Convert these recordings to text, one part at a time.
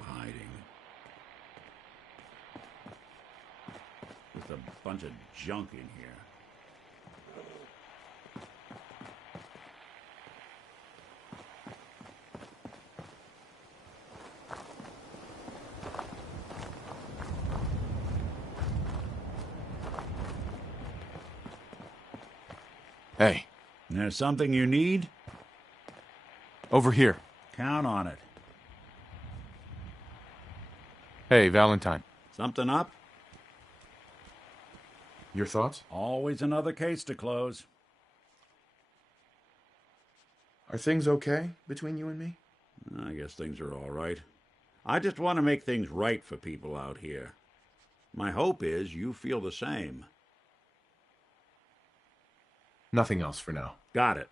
you hiding? Just a bunch of junk in here. Hey. There's something you need? Over here. Count on it. Hey, Valentine. Something up? Your thoughts? Always another case to close. Are things okay between you and me? I guess things are all right. I just want to make things right for people out here. My hope is you feel the same. Nothing else for now. Got it.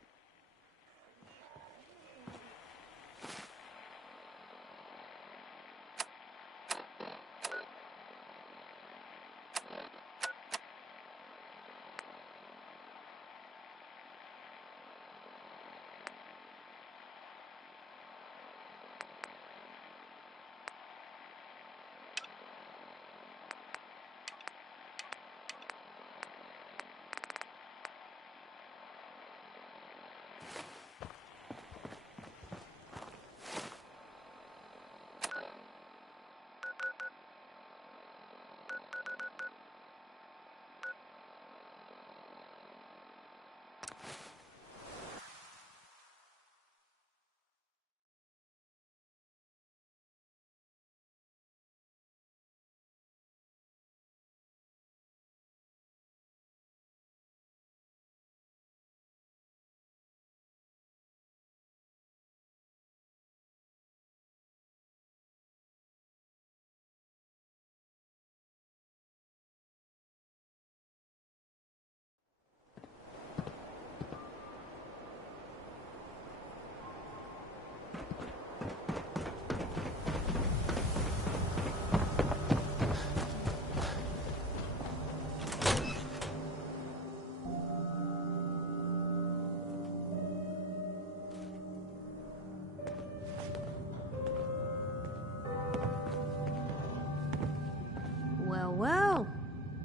Well,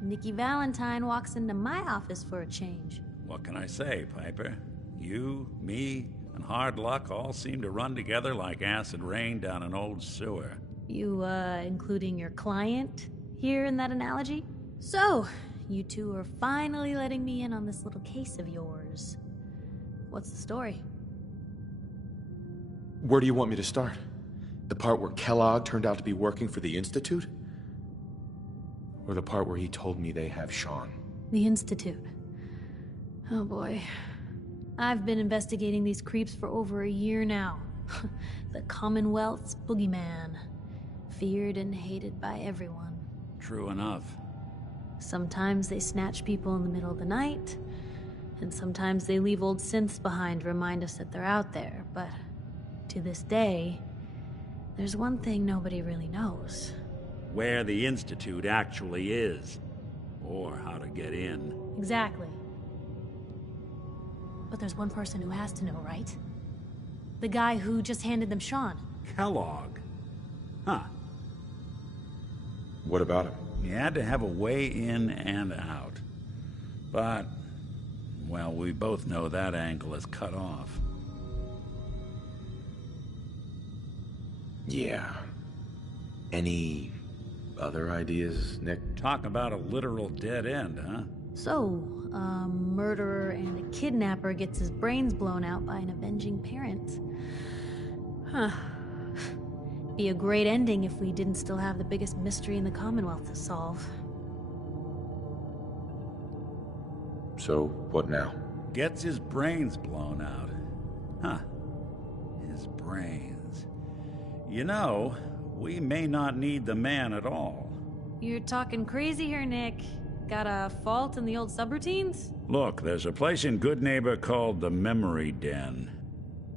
Nikki Valentine walks into my office for a change. What can I say, Piper? You, me, and hard luck all seem to run together like acid rain down an old sewer. You, including your client here in that analogy? So, you two are finally letting me in on this little case of yours. What's the story? Where do you want me to start? The part where Kellogg turned out to be working for the Institute? Or the part where he told me they have Sean? The Institute. Oh boy. I've been investigating these creeps for over a year now. The Commonwealth's boogeyman. Feared and hated by everyone. True enough. Sometimes they snatch people in the middle of the night, and sometimes they leave old synths behind to remind us that they're out there, but to this day, there's one thing nobody really knows. Where the Institute actually is. Or how to get in. Exactly. But there's one person who has to know, right? The guy who just handed them Sean. Kellogg. Huh. What about him? He had to have a way in and out. But, well, we both know that angle is cut off. Yeah. Any other ideas, Nick? Talk about a literal dead end, huh? So, a murderer and a kidnapper gets his brains blown out by an avenging parent. Huh. Be a great ending if we didn't still have the biggest mystery in the Commonwealth to solve. So, what now? Gets his brains blown out. Huh. His brains. You know, we may not need the man at all. You're talking crazy here, Nick. Got a fault in the old subroutines? Look, there's a place in Good Neighbor called the Memory Den.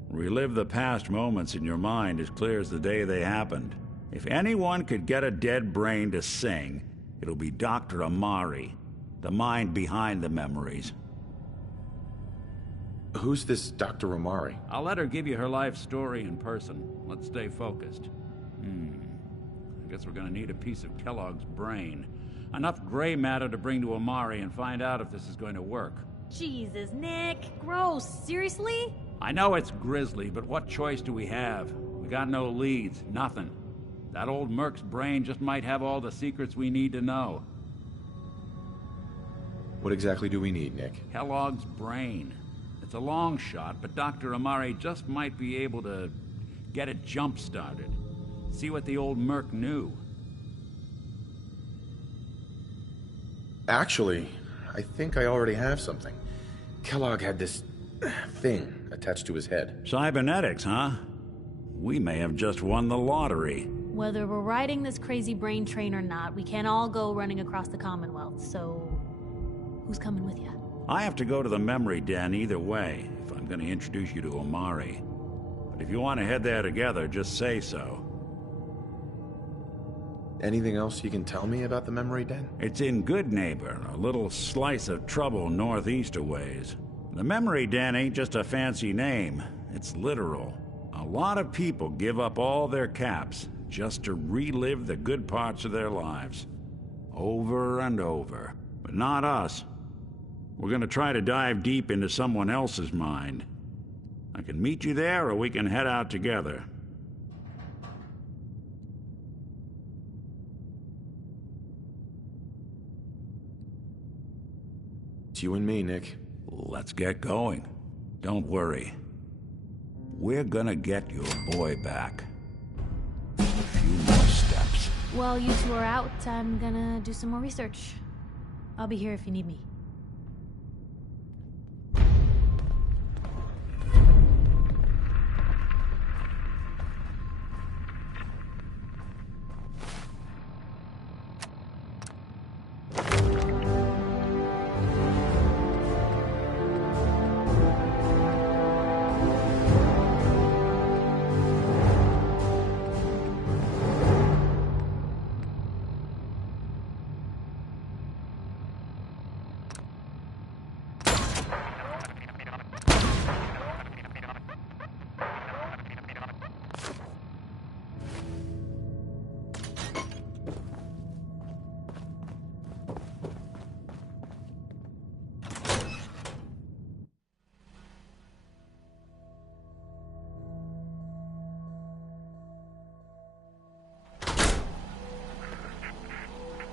Relive the past moments in your mind as clear as the day they happened. If anyone could get a dead brain to sing, it'll be Dr. Amari, the mind behind the memories. Who's this Dr. Amari? I'll let her give you her life story in person. Let's stay focused. guess we're gonna need a piece of Kellogg's brain. Enough gray matter to bring to Amari and find out if this is going to work. Jesus, Nick. Gross. Seriously? I know it's grisly, but what choice do we have? We got no leads, nothing. That old Merc's brain just might have all the secrets we need to know. What exactly do we need, Nick? Kellogg's brain. It's a long shot, but Dr. Amari just might be able to get it jump-started. See what the old Merc knew. Actually, I think I already have something. Kellogg had this thing attached to his head. Cybernetics, huh? We may have just won the lottery. Whether we're riding this crazy brain train or not, we can't all go running across the Commonwealth, so... who's coming with you? I have to go to the memory den either way, if I'm going to introduce you to Amari. But if you want to head there together, just say so. Anything else you can tell me about the memory den? It's in Good Neighbor, a little slice of trouble northeast a ways. The memory den ain't just a fancy name, it's literal. A lot of people give up all their caps just to relive the good parts of their lives. Over and over. But not us. We're gonna try to dive deep into someone else's mind. I can meet you there, or we can head out together. It's you and me, Nick. Let's get going. Don't worry. We're gonna get your boy back. Just a few more steps. While you two are out, I'm gonna do some more research. I'll be here if you need me.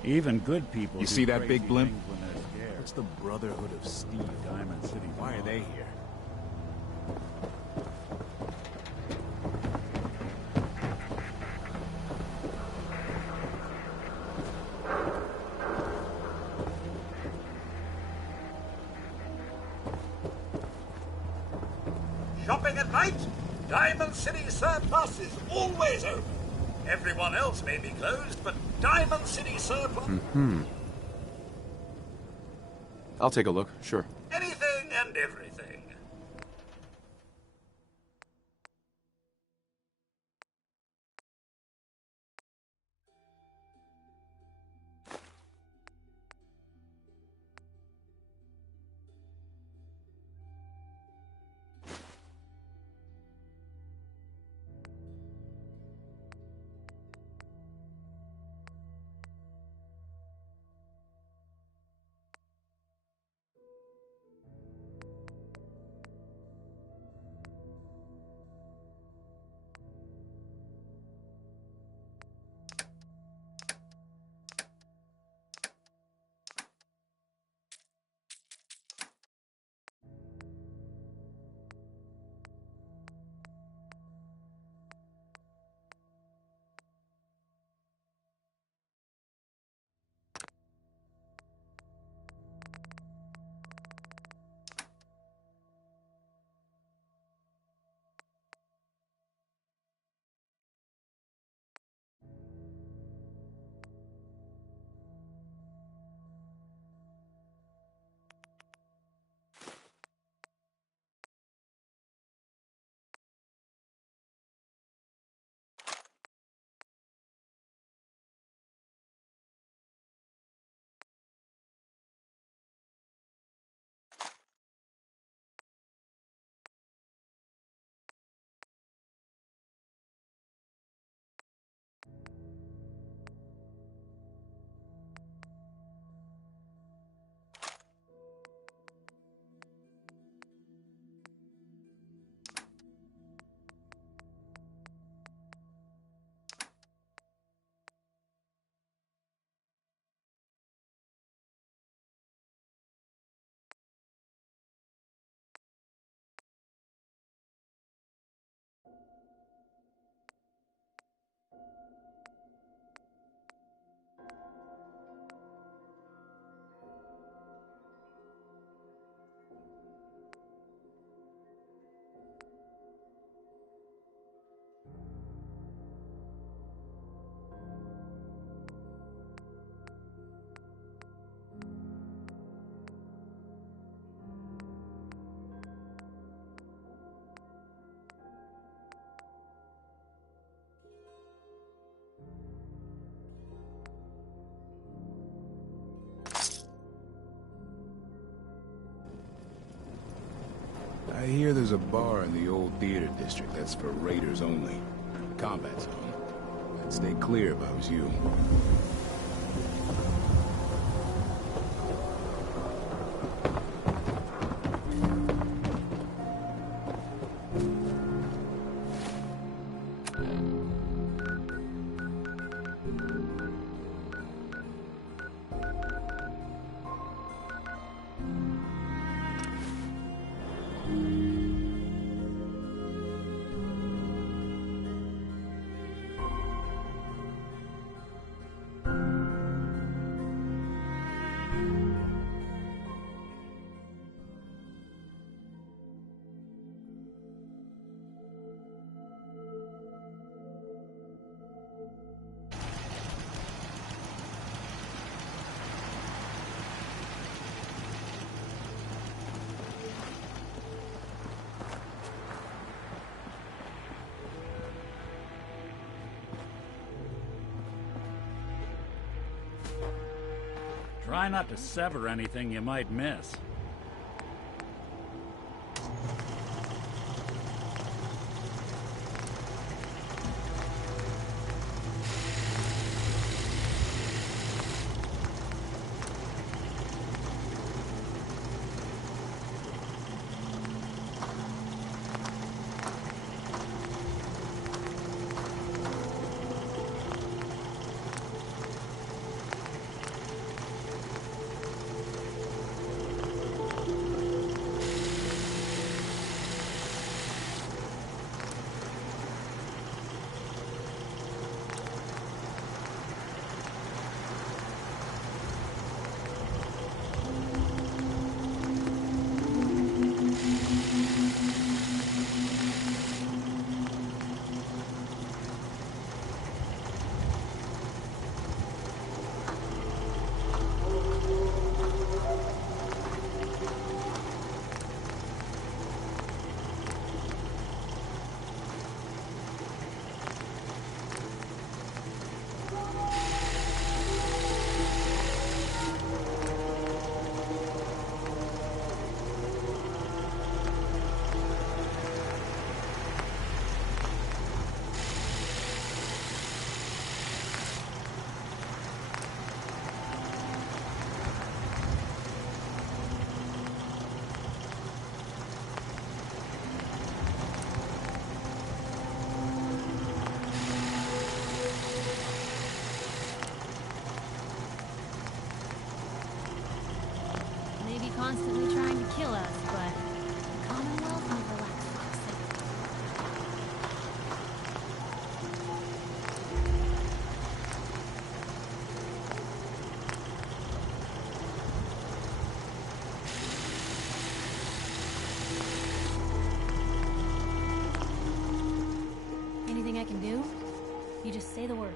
Even good people. You see that big blimp? It's the Brotherhood of Steel. Diamond City. Why are they here? Shopping at night? Diamond City Surplus is always open. Everyone else may be closed, but Diamond City Surplus... I'll take a look, sure. Anything and everything. I hear there's a bar in the old theater district that's for raiders only. Combat zone. I'd stay clear if I was you. Try not to sever anything you might miss. Constantly trying to kill us, but the Commonwealth never lacks toxic. Anything I can do? You just say the word.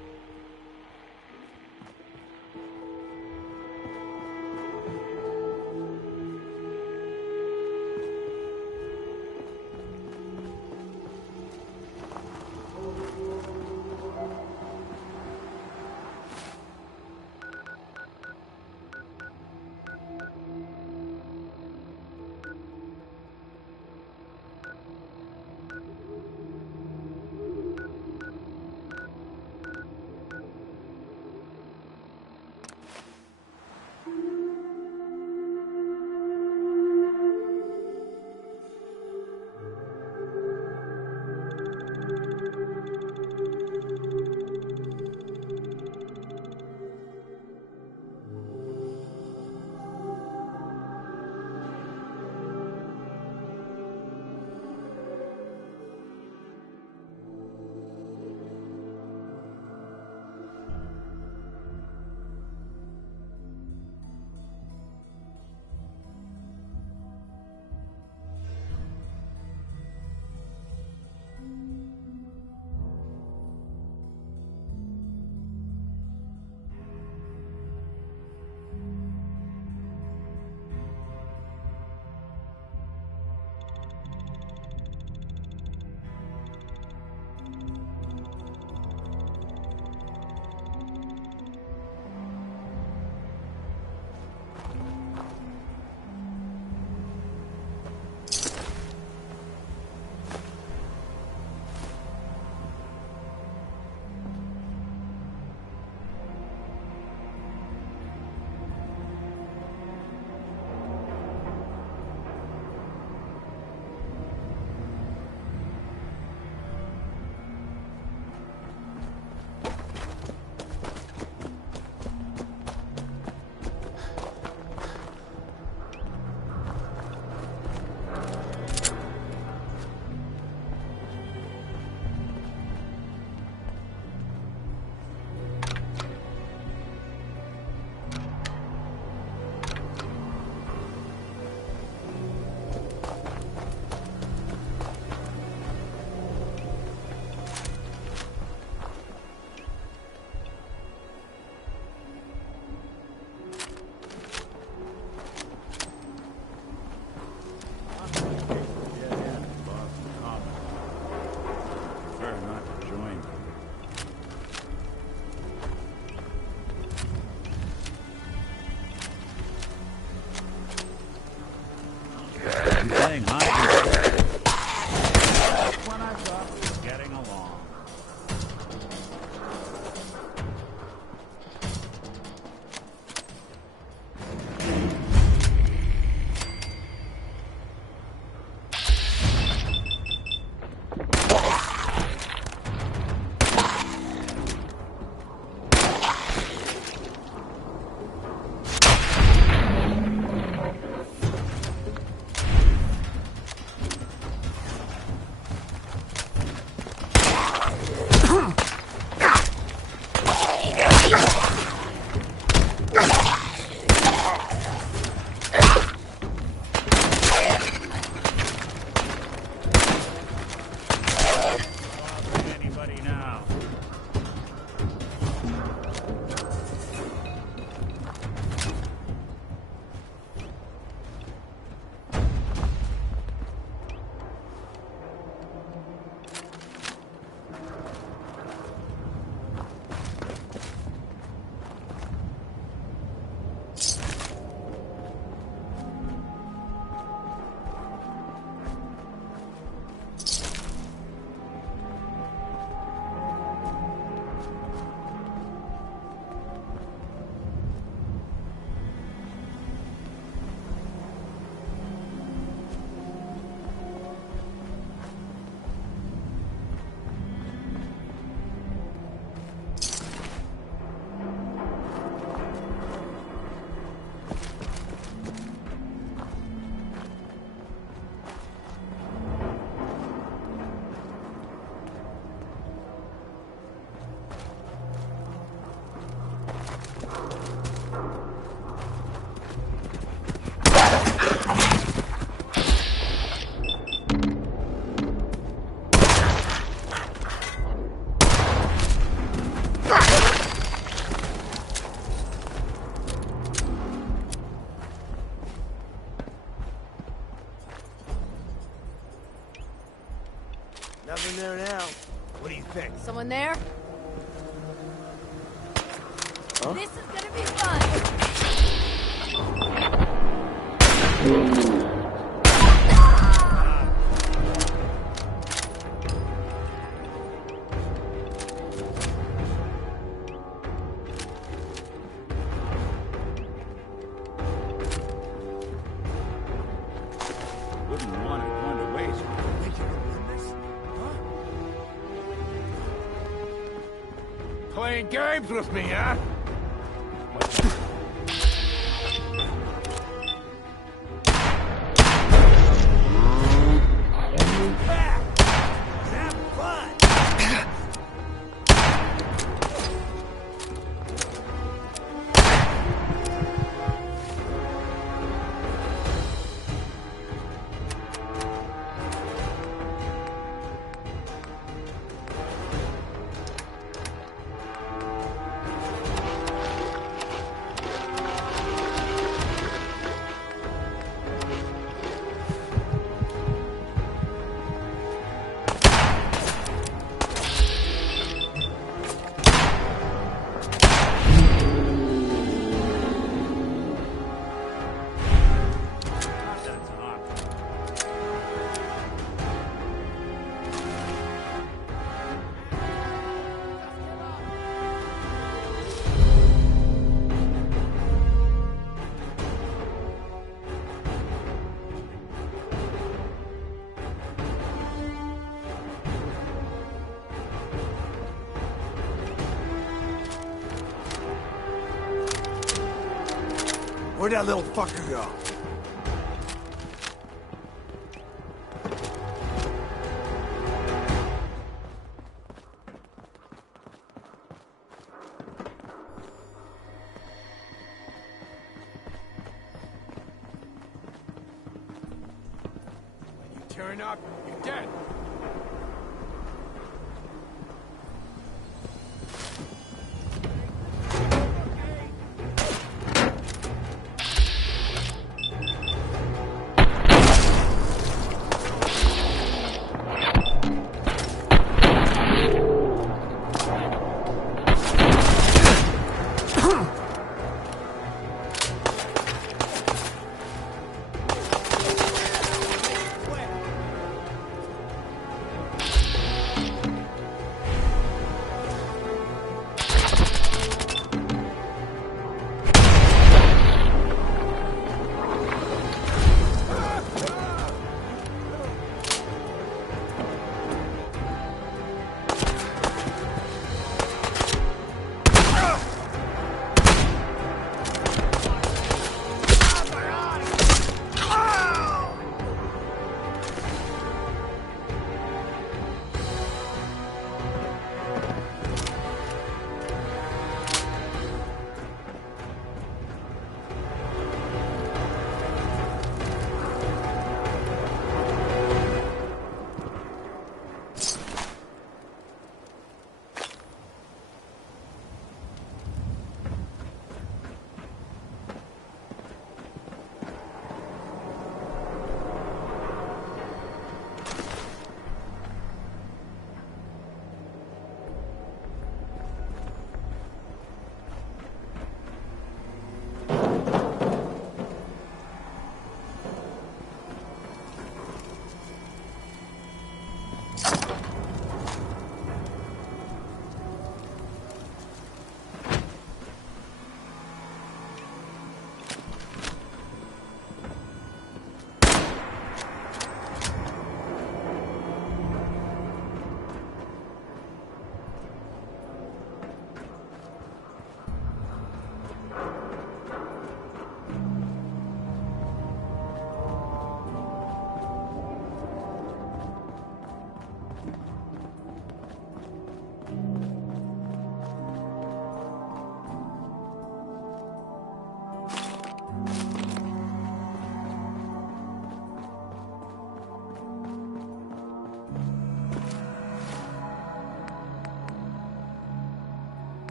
there now. What do you think? Someone there? Huh? This is gonna be fun! Wouldn't want it going to waste. Think you can win this? Huh? Playing games with me, huh? Have fun! Where'd that little fucker go? When you turn up, you're dead.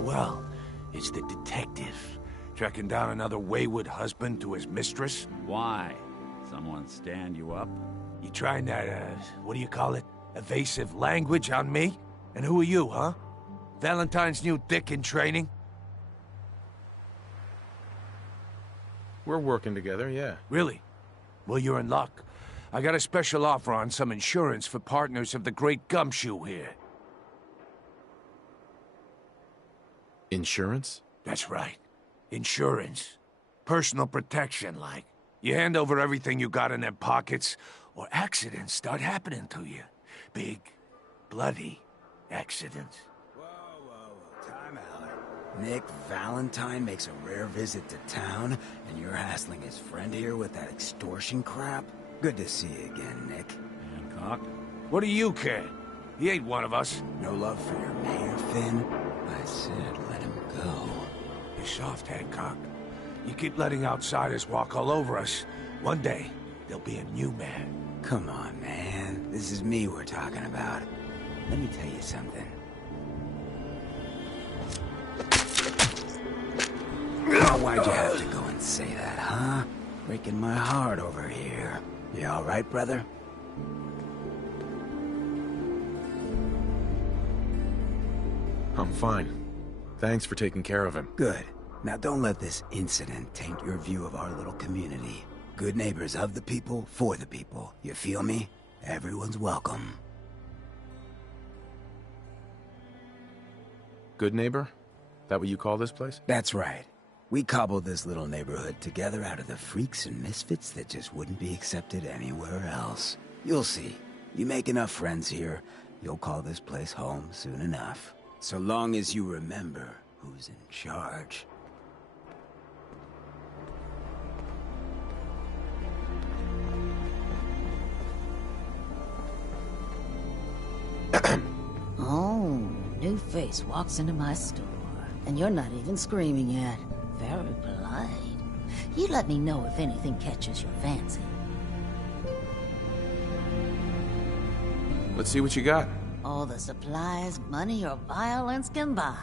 well. It's the detective. Tracking down another wayward husband to his mistress. Why? Someone stand you up? You trying that, what do you call it? Evasive language on me? And who are you, huh? Valentine's new dick in training? We're working together, yeah. Really? Well, you're in luck. I got a special offer on some insurance for partners of the Great Gumshoe here. Insurance? That's right. Insurance. Personal protection, like. You hand over everything you got in their pockets, or accidents start happening to you. Big, bloody accidents. Whoa, time out. Nick Valentine makes a rare visit to town, and you're hassling his friend here with that extortion crap? Good to see you again, Nick. Hancock? What do you care? He ain't one of us. No love for your mayor, Finn? I said let him go. You're soft, Hancock. You keep letting outsiders walk all over us. One day, there'll be a new man. Come on, man. This is me we're talking about. Let me tell you something. Now, why'd you have to go and say that, huh? Breaking my heart over here. You all right, brother? I'm fine. Thanks for taking care of him. Good. Now don't let this incident taint your view of our little community. Good neighbors of the people, for the people. You feel me? Everyone's welcome. Good neighbor? That what you call this place? That's right. We cobbled this little neighborhood together out of the freaks and misfits that just wouldn't be accepted anywhere else. You'll see. You make enough friends here, you'll call this place home soon enough. So long as you remember who's in charge. Oh, new face walks into my store, and you're not even screaming yet. Very polite. You let me know if anything catches your fancy. Let's see what you got. All the supplies money or violence can buy.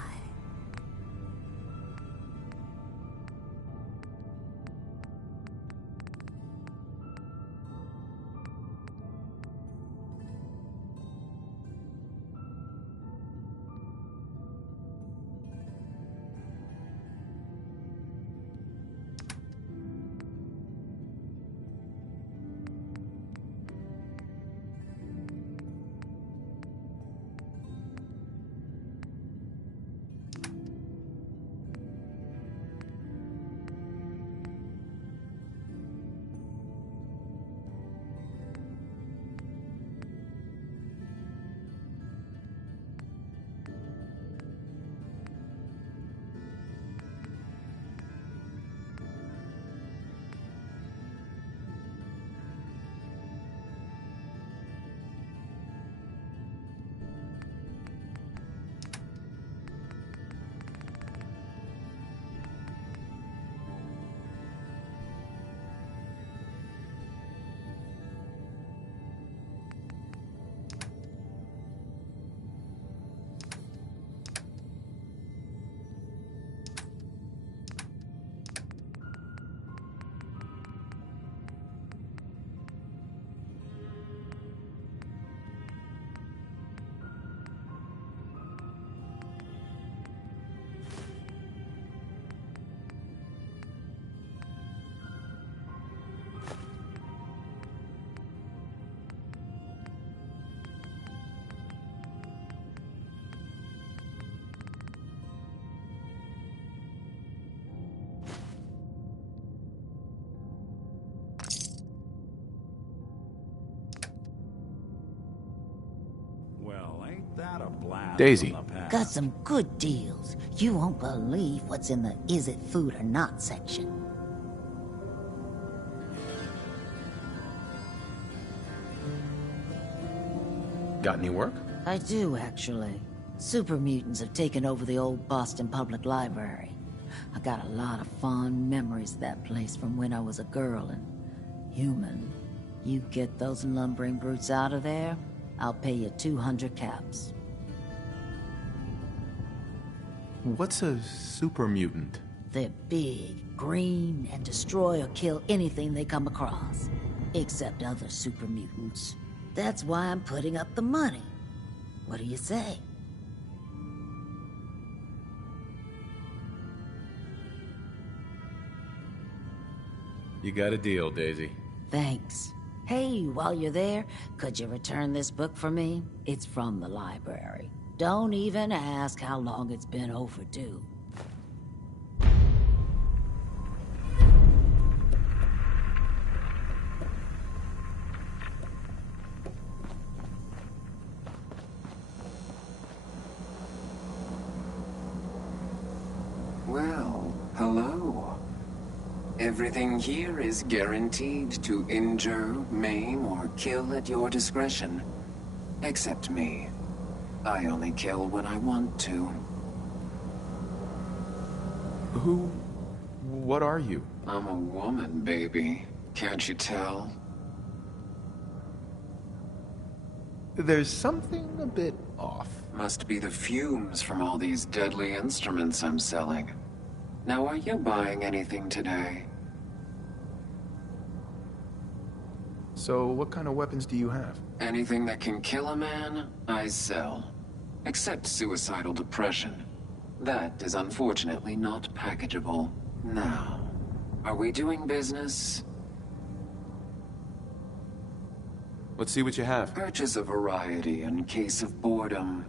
Well, ain't that a blast? Daisy. from the past? Got some good deals. You won't believe what's in the is it food or not section. Got any work? I do, actually. Super mutants have taken over the old Boston Public Library. I got a lot of fond memories of that place from when I was a girl and human. You get those lumbering brutes out of there, I'll pay you 200 caps. What's a super mutant? They're big, green, and destroy or kill anything they come across. Except other super mutants. That's why I'm putting up the money. What do you say? You got a deal, Daisy. Thanks. Hey, while you're there, could you return this book for me? It's from the library. Don't even ask how long it's been overdue. Well, hello. Everything here is guaranteed to injure, maim, or kill at your discretion. Except me. I only kill when I want to. What are you? I'm a woman, baby. Can't you tell? There's something a bit off. Must be the fumes from all these deadly instruments I'm selling. Now, are you buying anything today? So, what kind of weapons do you have? Anything that can kill a man, I sell. Except suicidal depression. That is unfortunately not packageable. Now, are we doing business? Let's see what you have. Purchase a variety in case of boredom.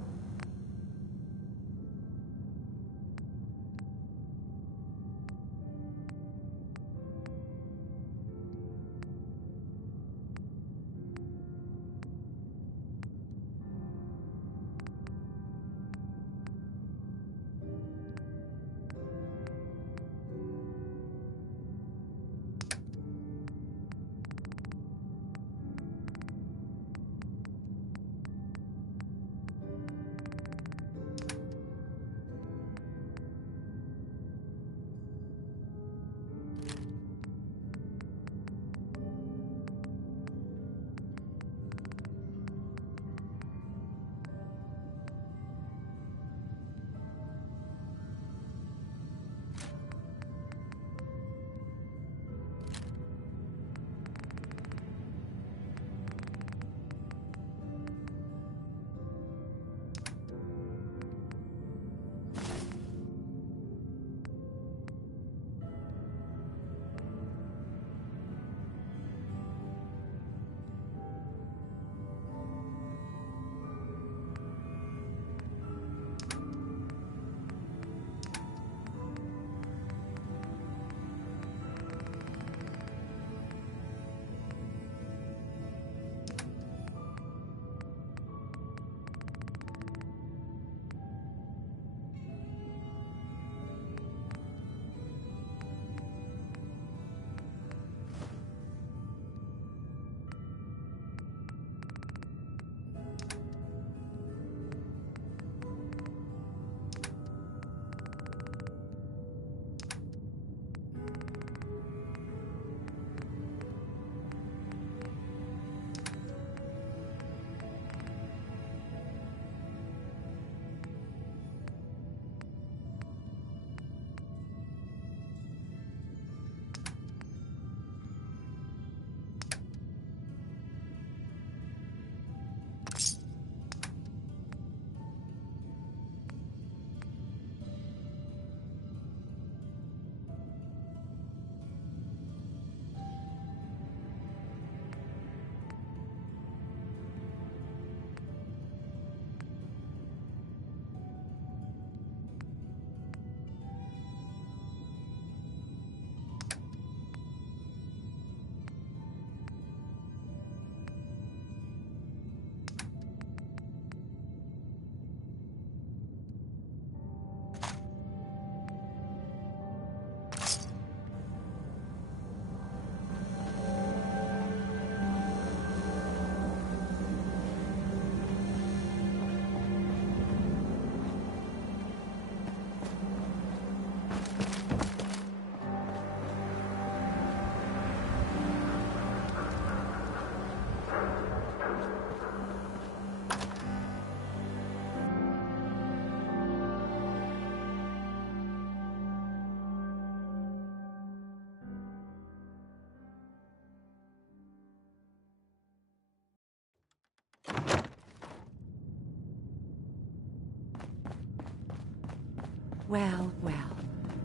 Well,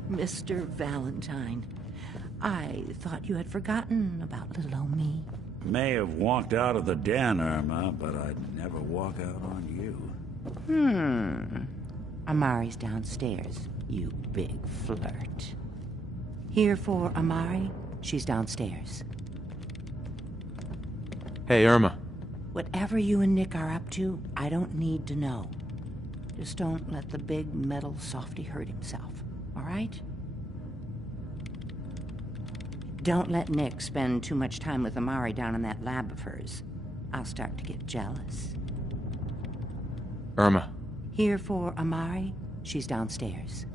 Mr. Valentine. I thought you had forgotten about little old me. May have walked out of the den, Irma, but I'd never walk out on you. Amari's downstairs, you big flirt. Here for Amari, she's downstairs. Hey, Irma. Whatever you and Nick are up to, I don't need to know. Just don't let the big metal softy hurt himself, all right? Don't let Nick spend too much time with Amari down in that lab of hers. I'll start to get jealous. Irma. Here for Amari, she's downstairs.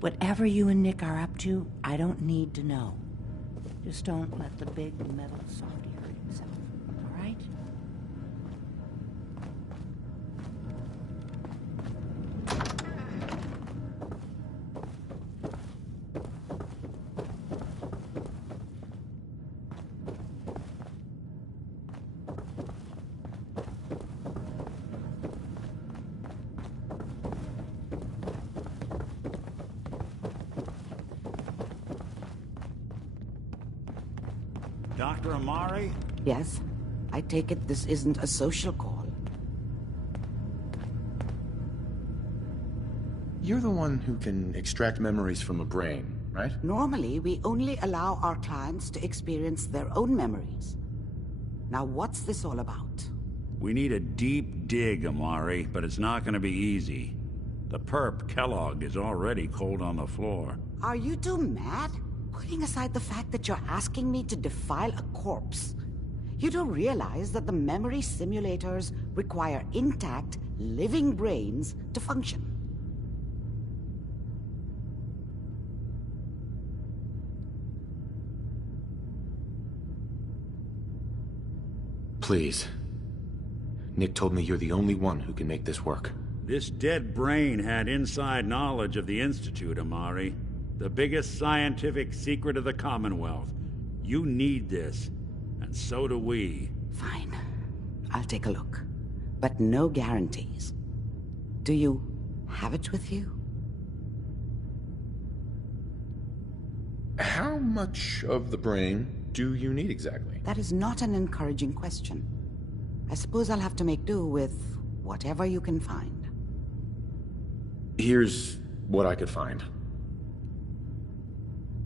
Whatever you and Nick are up to, I don't need to know. Just don't let the big metal softy hurt himself, all right? Dr. Amari? Yes? I take it this isn't a social call. You're the one who can extract memories from a brain, right? Normally, we only allow our clients to experience their own memories. Now, what's this all about? We need a deep dig, Amari, but it's not going to be easy. The perp, Kellogg, is already cold on the floor. Are you two mad? Putting aside the fact that you're asking me to defile a corpse, you don't realize that the memory simulators require intact, living brains to function. Please. Nick told me you're the only one who can make this work. This dead brain had inside knowledge of the Institute, Amari. The biggest scientific secret of the Commonwealth. You need this, and so do we. Fine. I'll take a look. But no guarantees. Do you have it with you? How much of the brain do you need exactly? That is not an encouraging question. I suppose I'll have to make do with whatever you can find. Here's what I could find.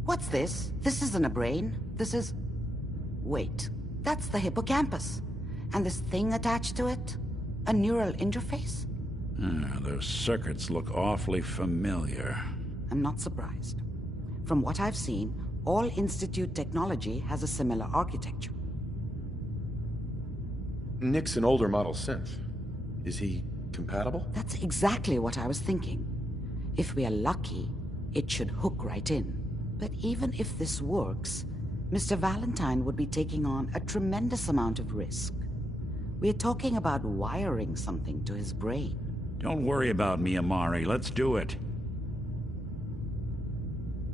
What's this? This isn't a brain. This is... Wait. That's the hippocampus. And this thing attached to it? A neural interface? Those circuits look awfully familiar. I'm not surprised. From what I've seen, all Institute technology has a similar architecture. Nick's an older model synth. Is he compatible? That's exactly what I was thinking. If we are lucky, it should hook right in. But even if this works, Mr. Valentine would be taking on a tremendous amount of risk. We're talking about wiring something to his brain. Don't worry about me, Amari. Let's do it.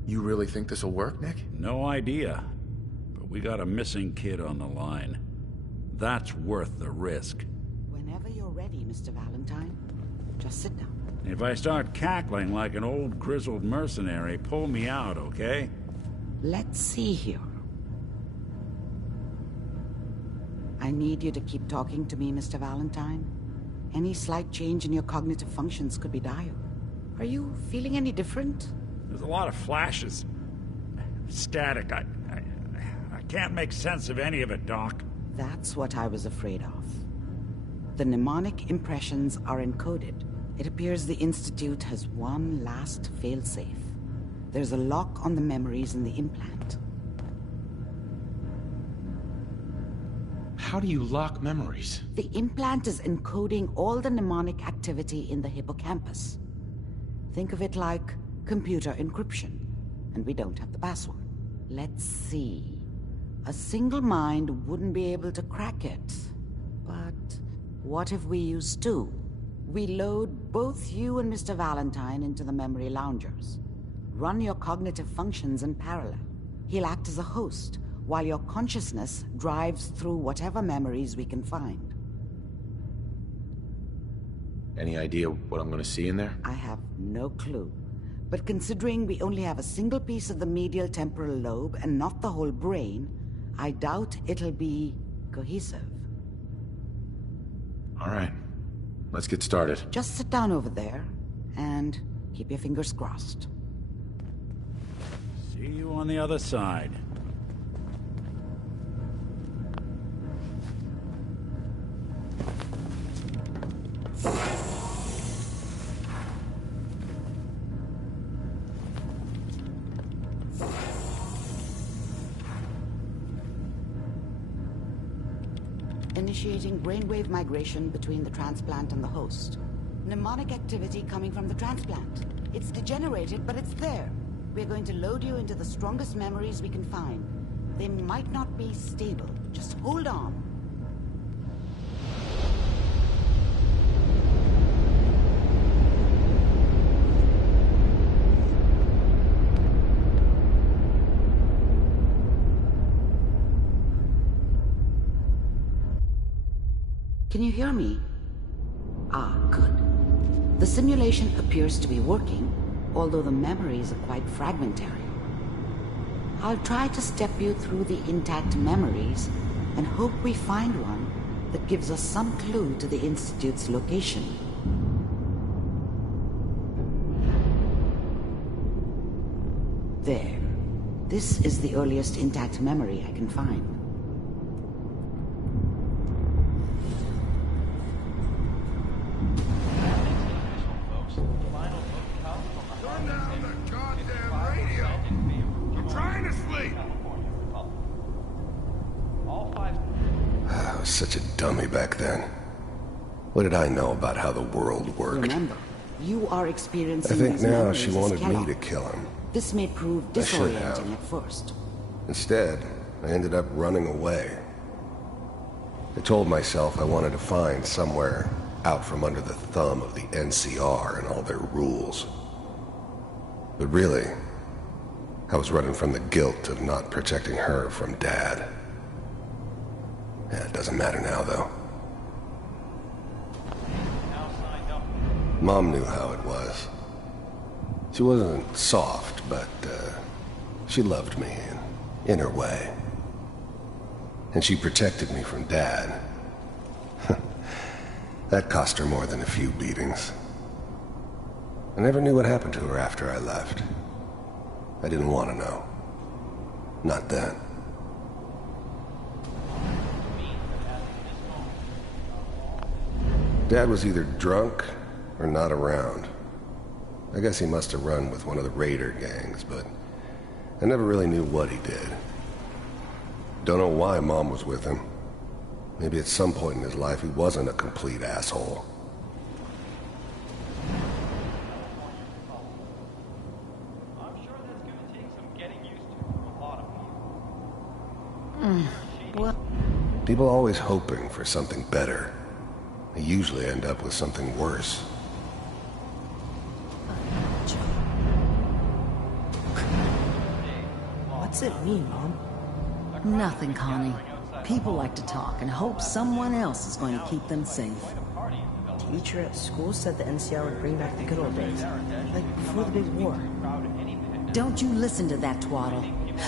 You really think this'll work, Nick? No idea. But we got a missing kid on the line. That's worth the risk. Whenever you're ready, Mr. Valentine, just sit down. If I start cackling like an old grizzled mercenary, pull me out, okay? Let's see here. I need you to keep talking to me, Mr. Valentine. Any slight change in your cognitive functions could be dire. Are you feeling any different? There's a lot of flashes. Static. I can't make sense of any of it, Doc. That's what I was afraid of. The mnemonic impressions are encoded. It appears the Institute has one last failsafe. There's a lock on the memories in the implant. How do you lock memories? The implant is encoding all the mnemonic activity in the hippocampus. Think of it like computer encryption, and we don't have the password. Let's see. A single mind wouldn't be able to crack it. But what if we use two? We load both you and Mr. Valentine into the memory loungers. Run your cognitive functions in parallel. He'll act as a host, while your consciousness drives through whatever memories we can find. Any idea what I'm gonna see in there? I have no clue. But considering we only have a single piece of the medial temporal lobe and not the whole brain, I doubt it'll be cohesive. All right. Let's get started. Just sit down over there and keep your fingers crossed. See you on the other side. Initiating brainwave migration between the transplant and the host. Mnemonic activity coming from the transplant. It's degenerated, but it's there. We're going to load you into the strongest memories we can find. They might not be stable. Just hold on. Can you hear me? Ah, good. The simulation appears to be working, although the memories are quite fragmentary. I'll try to step you through the intact memories and hope we find one that gives us some clue to the Institute's location. There. This is the earliest intact memory I can find. Such a dummy back then. What did I know about how the world worked? Remember, you are experiencing I think these now memories she as wanted me Kellogg. to kill him. This may prove I should have. disorienting at first. Instead, I ended up running away. I told myself I wanted to find somewhere out from under the thumb of the NCR and all their rules. But really, I was running from the guilt of not protecting her from Dad. Yeah, it doesn't matter now, though. Mom knew how it was. She wasn't soft, but she loved me in her way. And she protected me from Dad. That cost her more than a few beatings. I never knew what happened to her after I left. I didn't want to know. Not then. Dad was either drunk or not around. I guess he must have run with one of the raider gangs, but I never really knew what he did. Don't know why Mom was with him. Maybe at some point in his life he wasn't a complete asshole. I'm sure that's going to take some getting used to for a lot of people. What? People always hoping for something better. They usually end up with something worse. What's it mean, Mom? Nothing, Connie. People like to talk and hope someone else is going to keep them safe. Teacher at school said the NCR would bring back the good old days, like before the big war. Don't you listen to that twaddle.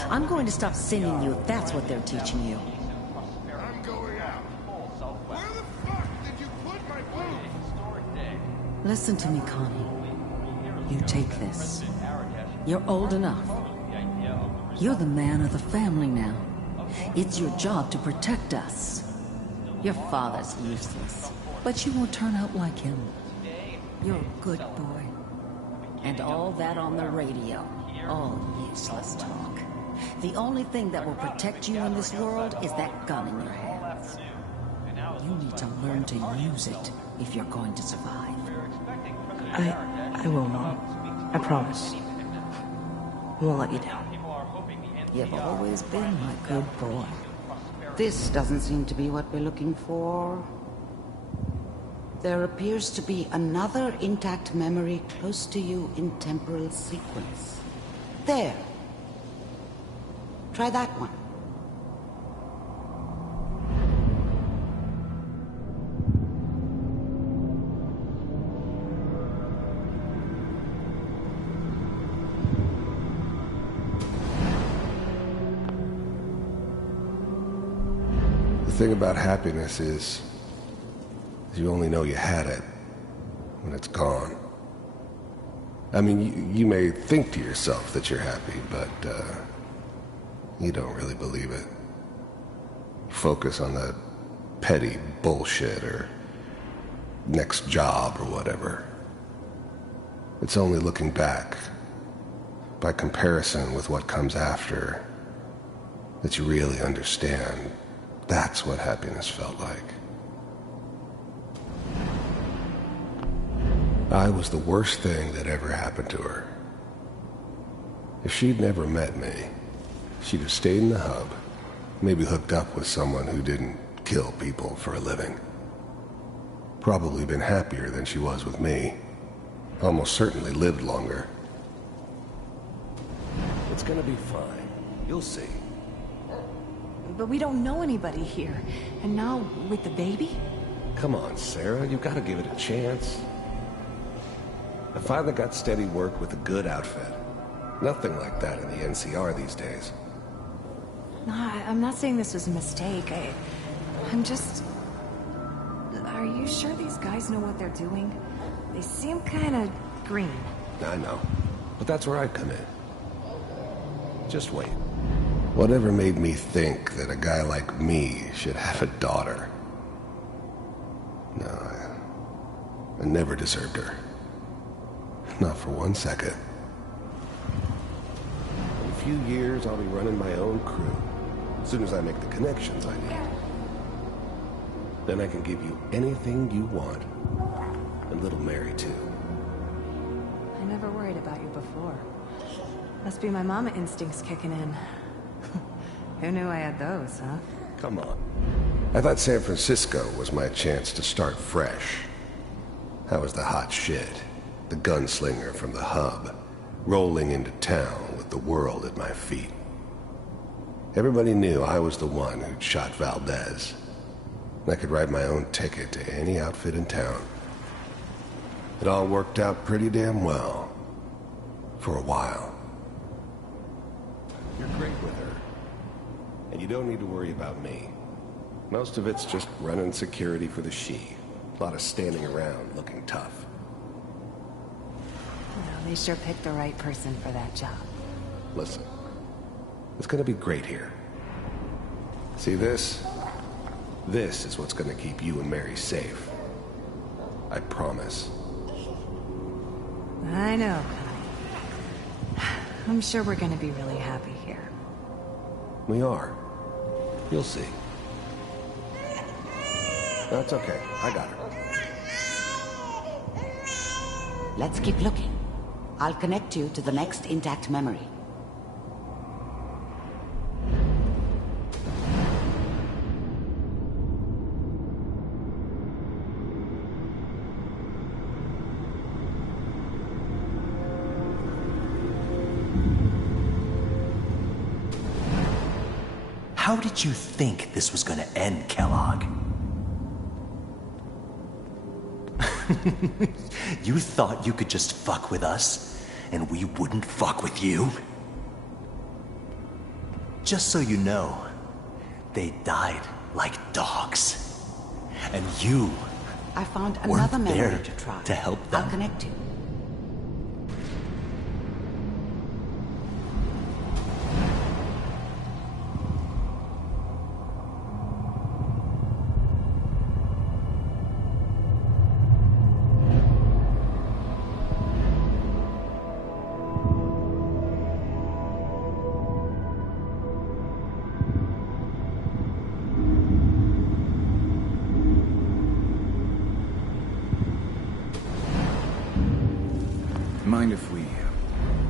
I'm going to stop sending you if that's what they're teaching you. I'm going out. Where the fuck did you put my food? Listen to me, Connie. You take this. You're old enough. You're the man of the family now. It's your job to protect us. Your father's useless, but you won't turn out like him. You're a good boy. And all that on the radio, all useless talk. The only thing that will protect you in this world is that gun in your hands. You need to learn to use it if you're going to survive. I will, Mom. I promise. I won't let you down. You've always been my good boy. This doesn't seem to be what we're looking for. There appears to be another intact memory close to you in temporal sequence. There. Try that one. thing about happiness is you only know you had it when it's gone. I mean, you may think to yourself that you're happy, but you don't really believe it. You focus on the petty bullshit or next job or whatever. It's only looking back, by comparison with what comes after, that you really understand that's what happiness felt like. I was the worst thing that ever happened to her. If she'd never met me, she'd have stayed in the hub, maybe hooked up with someone who didn't kill people for a living. Probably been happier than she was with me. Almost certainly lived longer. It's gonna be fine. You'll see. But we don't know anybody here. And now, with the baby? Come on, Sarah, you've got to give it a chance. I finally got steady work with a good outfit. Nothing like that in the NCR these days. No, I'm not saying this was a mistake. I'm just... Are you sure these guys know what they're doing? They seem kind of green. I know, but that's where I come in. Just wait. Whatever made me think that a guy like me should have a daughter? No, I never deserved her. Not for 1 second. In a few years, I'll be running my own crew. As soon as I make the connections I need. Then I can give you anything you want. And little Mary, too. I never worried about you before. Must be my mama instincts kicking in. Who knew I had those, huh? Come on. I thought San Francisco was my chance to start fresh. I was the hot shit. The gunslinger from the hub, rolling into town with the world at my feet. Everybody knew I was the one who'd shot Valdez. I could write my own ticket to any outfit in town. It all worked out pretty damn well. For a while. You're great with her. And you don't need to worry about me. Most of it's just running security for the she. A lot of standing around looking tough. Well, they sure picked the right person for that job. Listen, it's gonna be great here. See this? This is what's gonna keep you and Mary safe. I promise. I know, Connie. I'm sure we're gonna be really happy here. We are. You'll see. That's okay. I got her. Let's keep looking. I'll connect you to the next intact memory. How did you think this was gonna end, Kellogg? You thought you could just fuck with us, and we wouldn't fuck with you? Just so you know, they died like dogs. And you I found weren't another memory there to try. to help them. I'll connect you. Mind if we...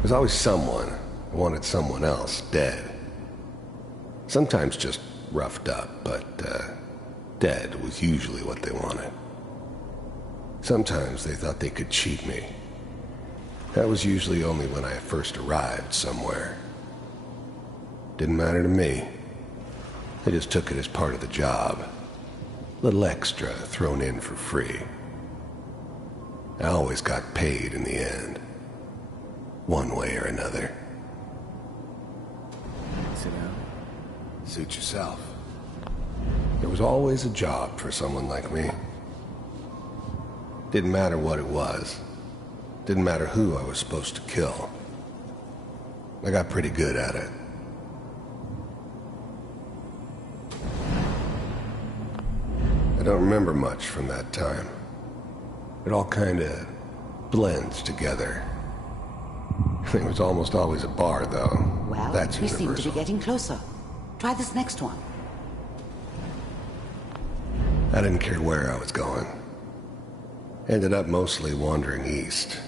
There's always someone who wanted someone else dead. Sometimes just roughed up, but dead was usually what they wanted. Sometimes they thought they could cheat me. That was usually only when I first arrived somewhere. Didn't matter to me. They just took it as part of the job. Little extra thrown in for free. I always got paid in the end. One way or another. Sit down. Suit yourself. There was always a job for someone like me. Didn't matter what it was. Didn't matter who I was supposed to kill. I got pretty good at it. I don't remember much from that time. It all kinda blends together. It was almost always a bar, though. Well, that's we seem to universal. be getting closer. Try this next one. I didn't care where I was going. Ended up mostly wandering east.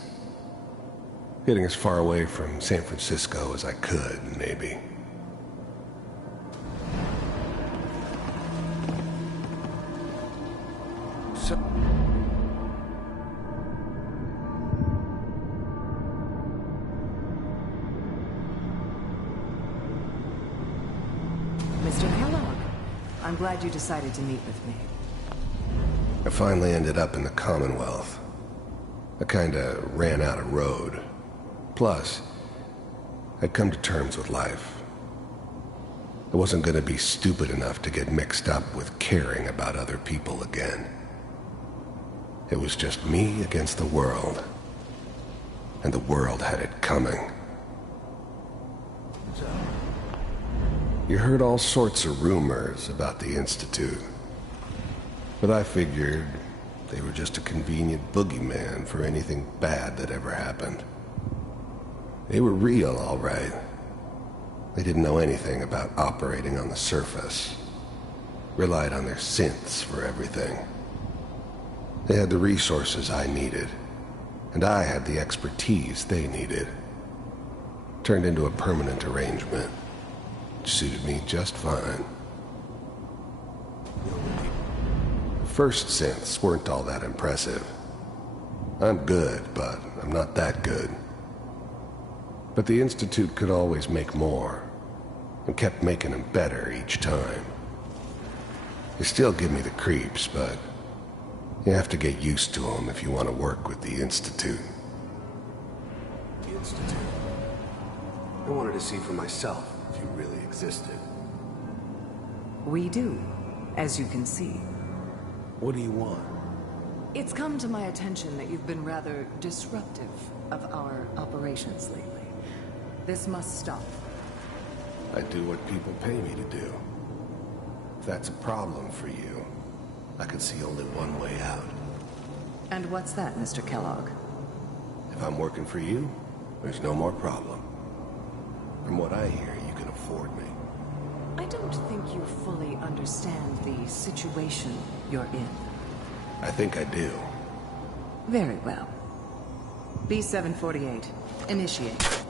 Getting as far away from San Francisco as I could, maybe. So... Mr. Kellogg, I'm glad you decided to meet with me. I finally ended up in the Commonwealth. I kinda ran out of road. Plus, I'd come to terms with life. I wasn't gonna be stupid enough to get mixed up with caring about other people again. It was just me against the world. And the world had it coming. You heard all sorts of rumors about the Institute. But I figured they were just a convenient boogeyman for anything bad that ever happened. They were real, all right. They didn't know anything about operating on the surface. Relied on their synths for everything. They had the resources I needed, and I had the expertise they needed. Turned into a permanent arrangement. Suited me just fine. First synths weren't all that impressive. I'm good, but I'm not that good. But the Institute could always make more, and kept making them better each time. They still give me the creeps, but you have to get used to them if you want to work with the Institute. The Institute? I wanted to see for myself if you really existed. We do, as you can see. What do you want? It's come to my attention that you've been rather disruptive of our operations lately. This must stop. I do what people pay me to do. If that's a problem for you, I can see only one way out. And what's that, Mr. Kellogg? If I'm working for you, there's no more problem. From what I hear, you can afford me. I don't think you fully understand the situation you're in. I think I do. Very well. B-748, initiate.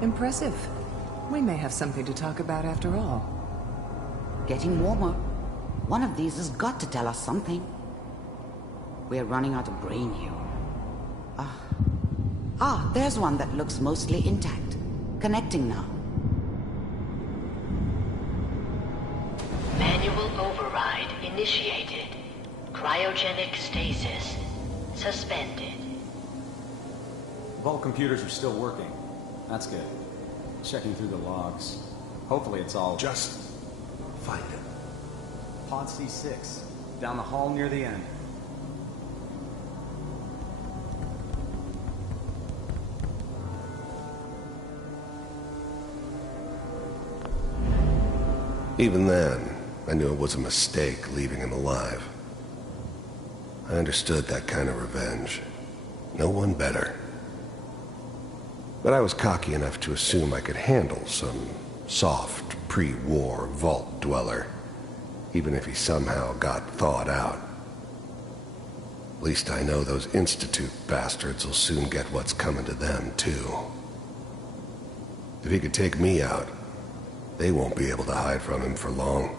Impressive. We may have something to talk about after all. Getting warmer. One of these has got to tell us something. We're running out of brain here. There's one that looks mostly intact. Connecting now. Manual override initiated. Cryogenic stasis suspended. Vault computers are still working. That's good. Checking through the logs. Hopefully it's all... Just find it. Pod C6. Down the hall near the end. Even then, I knew it was a mistake leaving him alive. I understood that kind of revenge. No one better. But I was cocky enough to assume I could handle some soft, pre-war vault dweller, even if he somehow got thawed out. At least I know those Institute bastards will soon get what's coming to them, too. If he could take me out, they won't be able to hide from him for long.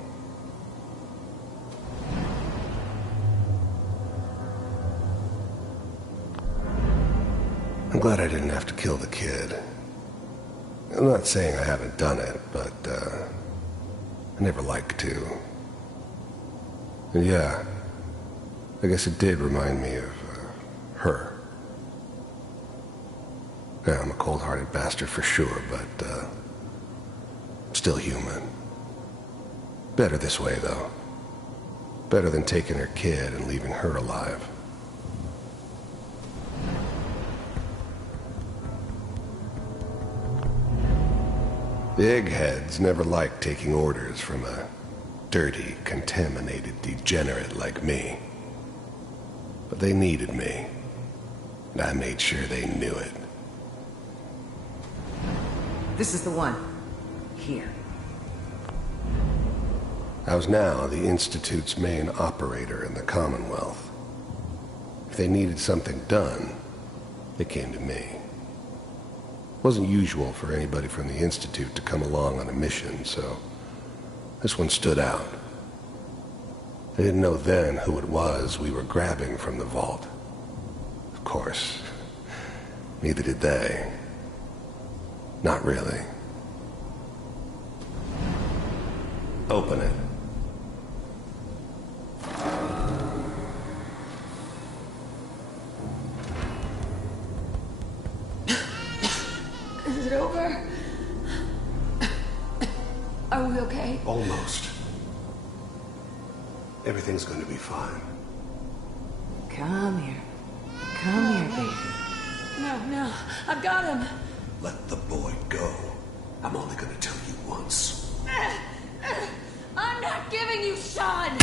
I'm glad I didn't have to kill the kid. I'm not saying I haven't done it, but, I never like to. And yeah, I guess it did remind me of her. Yeah, I'm a cold-hearted bastard for sure, but, still human. Better this way, though. Better than taking her kid and leaving her alive. The eggheads never liked taking orders from a dirty, contaminated degenerate like me. But they needed me, and I made sure they knew it. This is the one. Here. I was now the Institute's main operator in the Commonwealth. If they needed something done, they came to me. It wasn't usual for anybody from the Institute to come along on a mission, so this one stood out. They didn't know then who it was we were grabbing from the vault. Of course, neither did they. Not really. Open it. Is it over? Are we okay? Almost. Everything's going to be fine. Come here. Come here, baby. No, I've got him. Let the boy go. I'm only going to tell you once. I'm not giving you Sean!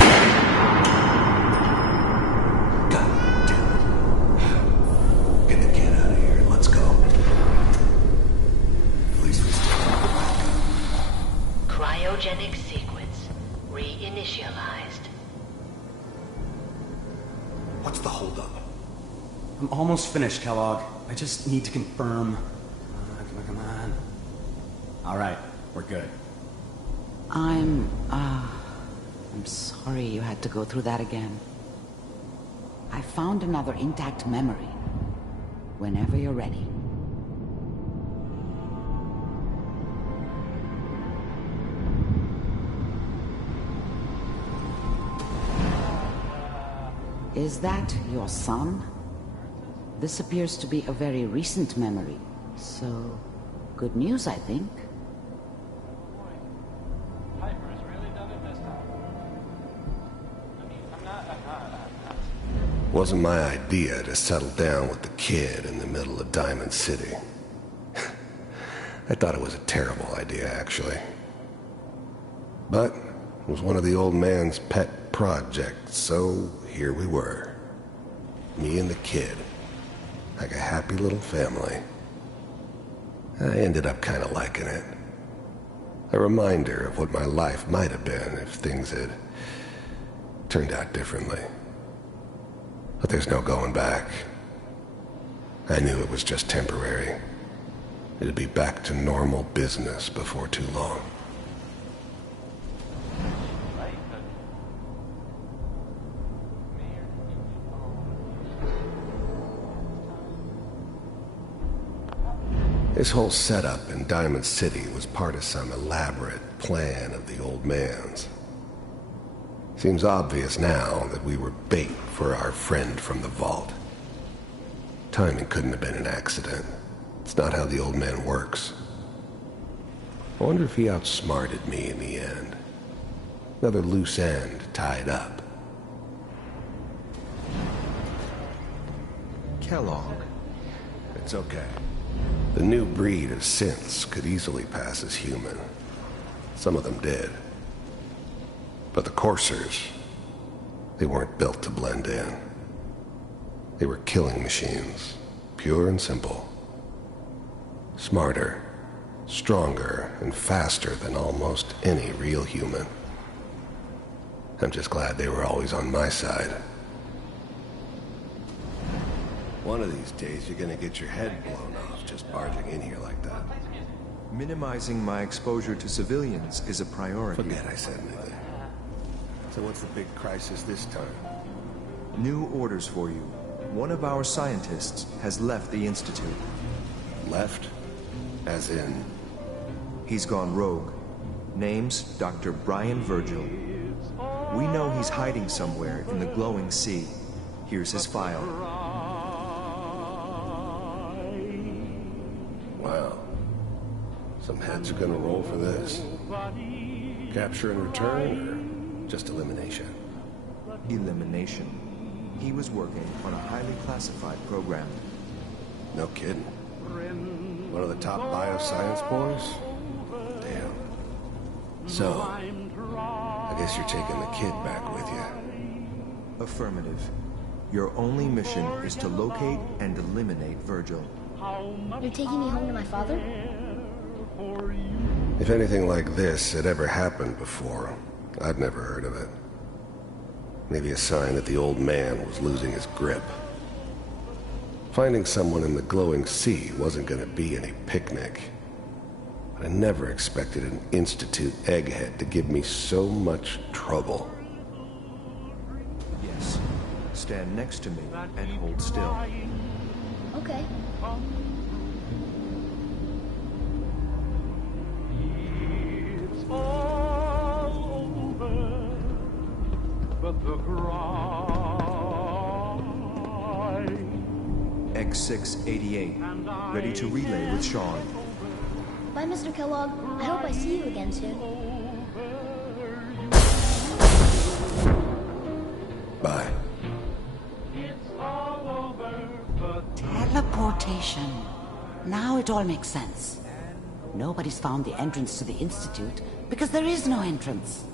God damn it. Get the kid out of here. Let's go. At least we still have the backup. Cryogenic sequence reinitialized. What's the holdup? I'm almost finished, Kellogg. I just need to confirm. Come on. All right, we're good. I'm sorry you had to go through that again. I found another intact memory. Whenever you're ready. Is that your son? This appears to be a very recent memory, so good news, I think. Wasn't my idea to settle down with the kid in the middle of Diamond City. I thought it was a terrible idea, actually. But it was one of the old man's pet projects, so here we were. Me and the kid. Like a happy little family. I ended up kind of liking it. A reminder of what my life might have been if things had turned out differently. But there's no going back. I knew it was just temporary. It'd be back to normal business before too long. This whole setup in Diamond City was part of some elaborate plan of the old man's. Seems obvious now that we were bait for our friend from the vault. Timing couldn't have been an accident. It's not how the old man works. I wonder if he outsmarted me in the end. Another loose end tied up. Kellogg. It's okay. The new breed of synths could easily pass as human. Some of them did. But the coursers, they weren't built to blend in. They were killing machines, pure and simple. Smarter, stronger, and faster than almost any real human. I'm just glad they were always on my side. One of these days, you're gonna get your head blown off just barging in here like that. Minimizing my exposure to civilians is a priority. Forget I said anything. So what's the big crisis this time? New orders for you. One of our scientists has left the Institute. Left? As in? He's gone rogue. Name's Dr. Brian Virgil. We know he's hiding somewhere in the glowing sea. Here's his file. Some heads are gonna roll for this. Capture and return, or just elimination? Elimination. He was working on a highly classified program. No kidding. One of the top bioscience boys? Damn. So, I guess you're taking the kid back with you. Affirmative. Your only mission is to locate and eliminate Virgil. You're taking me home to my father? If anything like this had ever happened before, I'd never heard of it. Maybe a sign that the old man was losing his grip. Finding someone in the glowing sea wasn't gonna be any picnic. But I never expected an Institute egghead to give me so much trouble. Yes. Stand next to me and hold still. Okay. It's all over, but the cry. X688, ready to relay with Sean. Bye, Mr. Kellogg. I hope I see you again soon. Bye. Teleportation. Now it all makes sense. Nobody's found the entrance to the Institute because there is no entrance.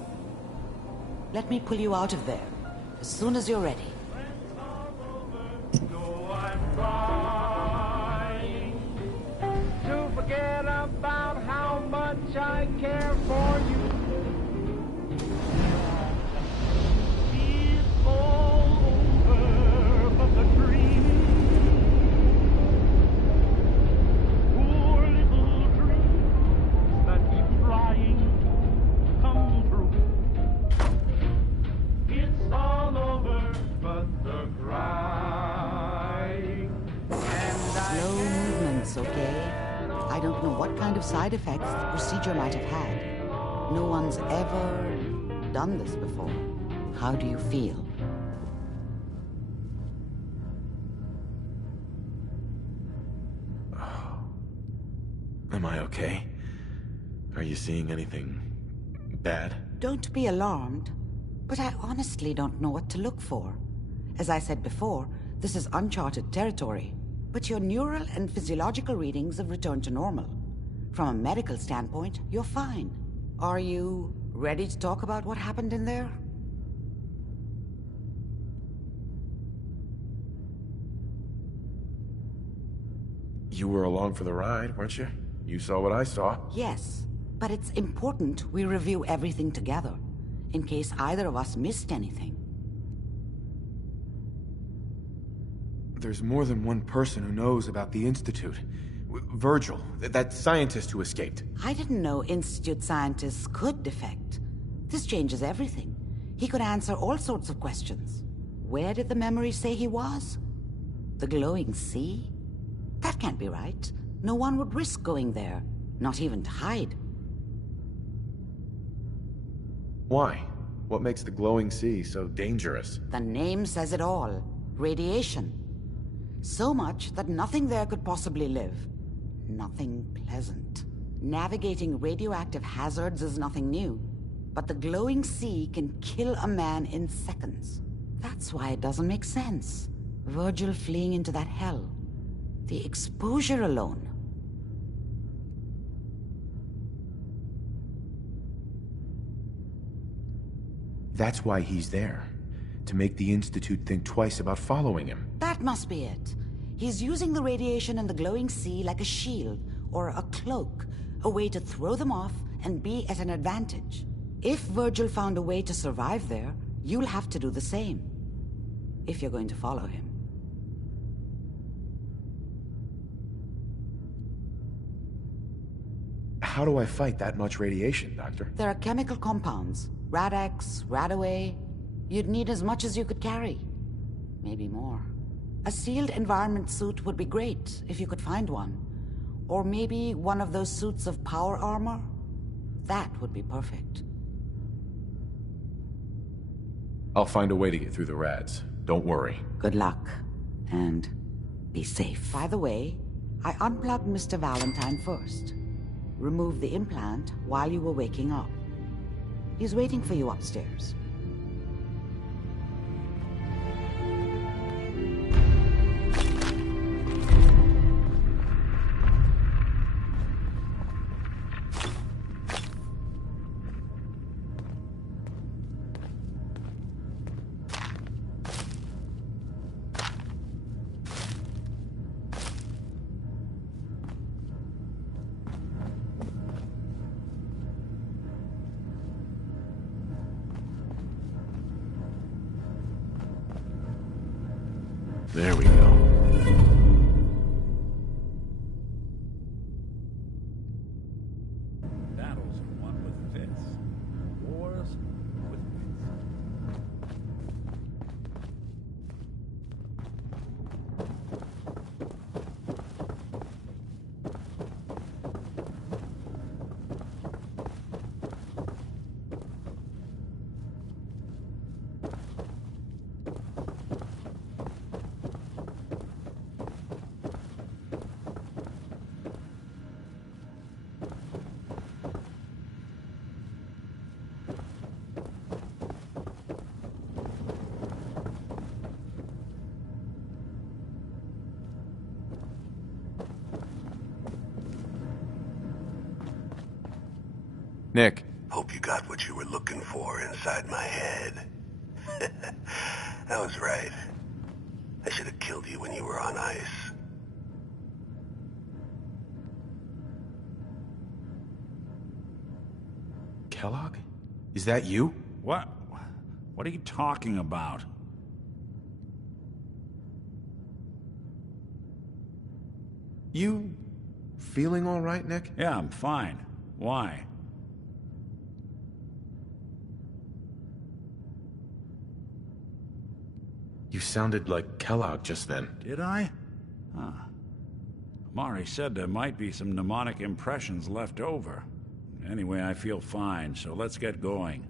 Let me pull you out of there as soon as you're ready. To forget about how much I care for you. It's all over, but the dream. Poor little dreams that keep trying to come true. It's all over, but the cry. Slow movements, okay? I don't know what kind of side effects the procedure might have had. No one's ever done this before. How do you feel? Am I okay? Are you seeing anything bad? Don't be alarmed, but I honestly don't know what to look for. As I said before, this is uncharted territory, but your neural and physiological readings have returned to normal. From a medical standpoint, you're fine. Are you ready to talk about what happened in there? You were along for the ride, weren't you? You saw what I saw. Yes, but it's important we review everything together, in case either of us missed anything. There's more than one person who knows about the Institute. Virgil, that scientist who escaped. I didn't know Institute scientists could defect. This changes everything. He could answer all sorts of questions. Where did the memory say he was? The glowing sea? That can't be right. No one would risk going there, not even to hide. Why? What makes the glowing sea so dangerous? The name says it all. Radiation. So much that nothing there could possibly live. Nothing pleasant. Navigating radioactive hazards is nothing new. But the glowing sea can kill a man in seconds. That's why it doesn't make sense. Virgil fleeing into that hell. The exposure alone. That's why he's there. To make the Institute think twice about following him. That must be it. He's using the radiation in the glowing sea like a shield, or a cloak, a way to throw them off and be at an advantage. If Virgil found a way to survive there, you'll have to do the same. If you're going to follow him. How do I fight that much radiation, Doctor? There are chemical compounds. Rad-X, Radaway. You'd need as much as you could carry. Maybe more. A sealed environment suit would be great, if you could find one. Or maybe one of those suits of power armor? That would be perfect. I'll find a way to get through the rads. Don't worry. Good luck. And be safe. By the way, I unplugged Mr. Valentine first. removed the implant while you were waking up. He's waiting for you upstairs. There we go. Battles are won with fists. Wars with wits. Nick. Hope you got what you were looking for inside my head. I was right. I should have killed you when you were on ice. Kellogg? Is that you? What? What are you talking about? You feeling all right, Nick? Yeah, I'm fine. Why? You sounded like Kellogg just then. Did I? Huh. Mari said there might be some mnemonic impressions left over. Anyway, I feel fine, so let's get going.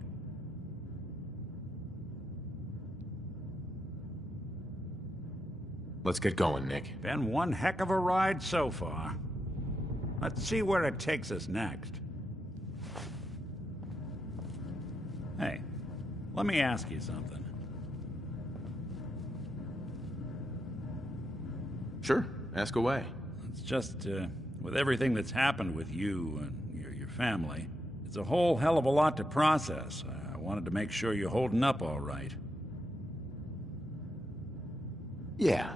Let's get going, Nick. Been one heck of a ride so far. Let's see where it takes us next. Hey, let me ask you something. Sure, ask away. It's just, with everything that's happened with you and your family, it's a whole hell of a lot to process. I wanted to make sure you're holding up all right. Yeah,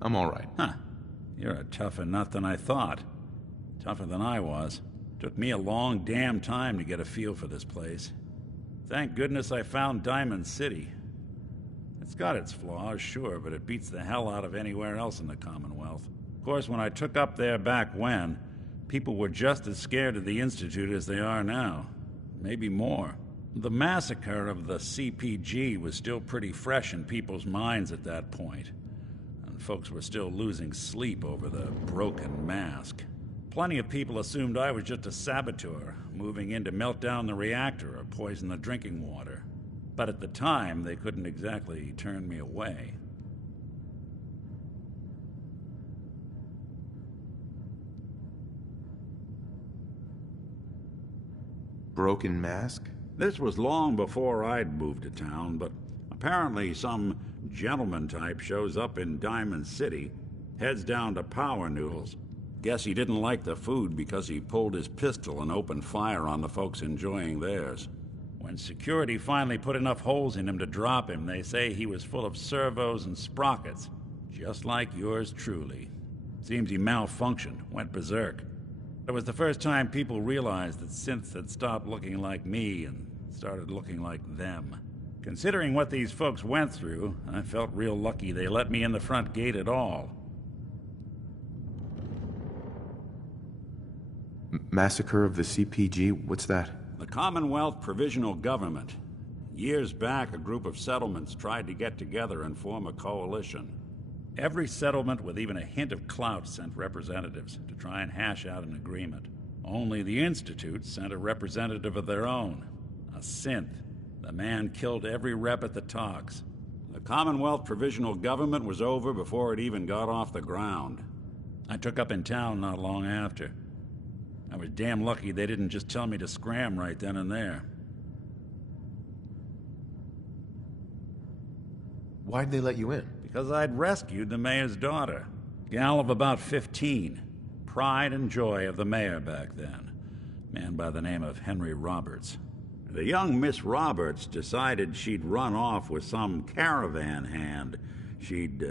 I'm all right. Huh. You're a tougher nut than I thought. Tougher than I was. Took me a long damn time to get a feel for this place. Thank goodness I found Diamond City. It's got its flaws, sure, but it beats the hell out of anywhere else in the Commonwealth. Of course, when I took up there back when, people were just as scared of the Institute as they are now. Maybe more. The massacre of the CPG was still pretty fresh in people's minds at that point, and folks were still losing sleep over the broken mask. Plenty of people assumed I was just a saboteur, moving in to melt down the reactor or poison the drinking water. But at the time, they couldn't exactly turn me away. Broken mask? This was long before I'd moved to town, but apparently some gentleman type shows up in Diamond City, heads down to Power Noodles. Guess he didn't like the food because he pulled his pistol and opened fire on the folks enjoying theirs. When security finally put enough holes in him to drop him, they say he was full of servos and sprockets, just like yours truly. Seems he malfunctioned, went berserk. It was the first time people realized that synths had stopped looking like me and started looking like them. Considering what these folks went through, I felt real lucky they let me in the front gate at all. Massacre of the CPG? What's that? The Commonwealth Provisional Government. Years back, a group of settlements tried to get together and form a coalition. Every settlement with even a hint of clout sent representatives to try and hash out an agreement. Only the Institute sent a representative of their own, a synth. The man killed every rep at the talks. The Commonwealth Provisional Government was over before it even got off the ground. I took up in town not long after. I was damn lucky they didn't just tell me to scram right then and there. Why'd they let you in? Because I'd rescued the mayor's daughter. Gal of about 15. Pride and joy of the mayor back then. Man by the name of Henry Roberts. The young Miss Roberts decided she'd run off with some caravan hand she'd,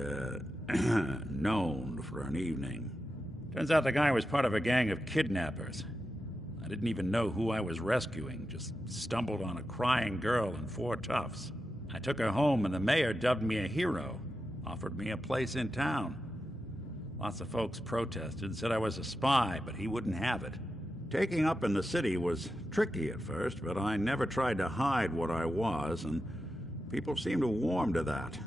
known for an evening. Turns out the guy was part of a gang of kidnappers. I didn't even know who I was rescuing, just stumbled on a crying girl and 4 toughs. I took her home and the mayor dubbed me a hero, offered me a place in town. Lots of folks protested, said I was a spy, but he wouldn't have it. Taking up in the city was tricky at first, but I never tried to hide what I was, and people seemed to warm to that.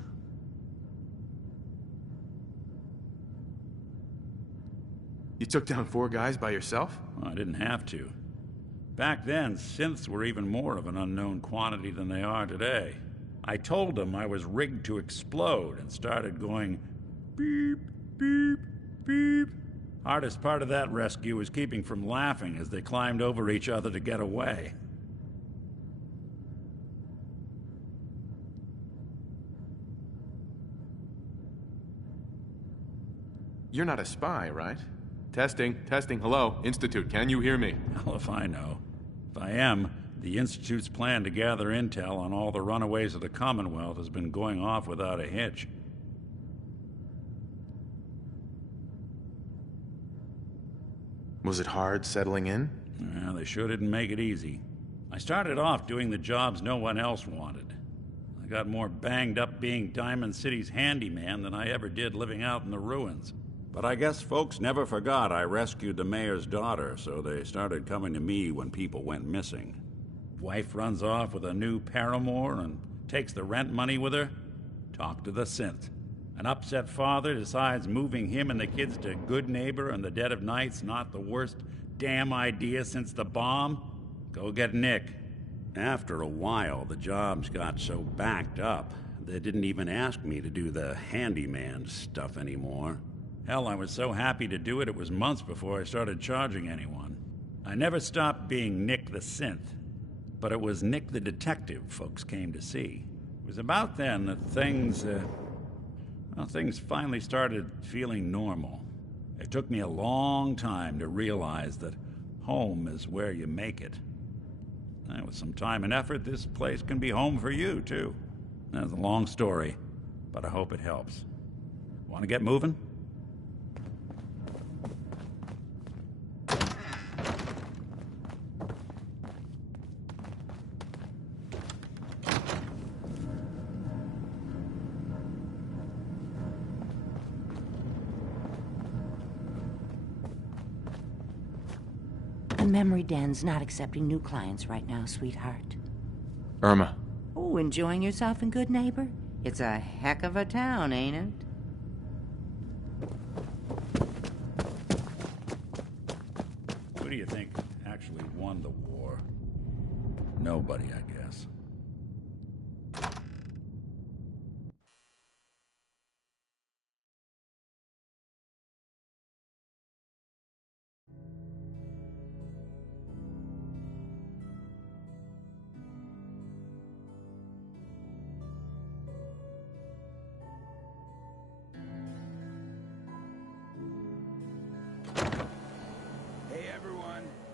You took down 4 guys by yourself? Well, I didn't have to. Back then, synths were even more of an unknown quantity than they are today. I told them I was rigged to explode and started going beep, beep, beep. Hardest part of that rescue was keeping from laughing as they climbed over each other to get away. You're not a spy, right? Testing, hello, Institute, can you hear me? Hell if I know. If I am, the Institute's plan to gather intel on all the runaways of the Commonwealth has been going off without a hitch. Was it hard settling in? Yeah, they sure didn't make it easy. I started off doing the jobs no one else wanted. I got more banged up being Diamond City's handyman than I ever did living out in the ruins. But I guess folks never forgot I rescued the mayor's daughter, so they started coming to me when people went missing. Wife runs off with a new paramour and takes the rent money with her. Talk to the synth. An upset father decides moving him and the kids to Good Neighbor in the dead of night's not the worst damn idea since the bomb. Go get Nick. After a while, the jobs got so backed up, they didn't even ask me to do the handyman stuff anymore. Hell, I was so happy to do it, it was months before I started charging anyone. I never stopped being Nick the synth, but it was Nick the detective folks came to see. It was about then that things finally started feeling normal. It took me a long time to realize that home is where you make it. And with some time and effort, this place can be home for you, too. That's a long story, but I hope it helps. Want to get moving? The memory den's not accepting new clients right now, sweetheart. Irma. Oh, enjoying yourself in Good Neighbor? It's a heck of a town, ain't it? Who do you think actually won the war? Nobody, I guess.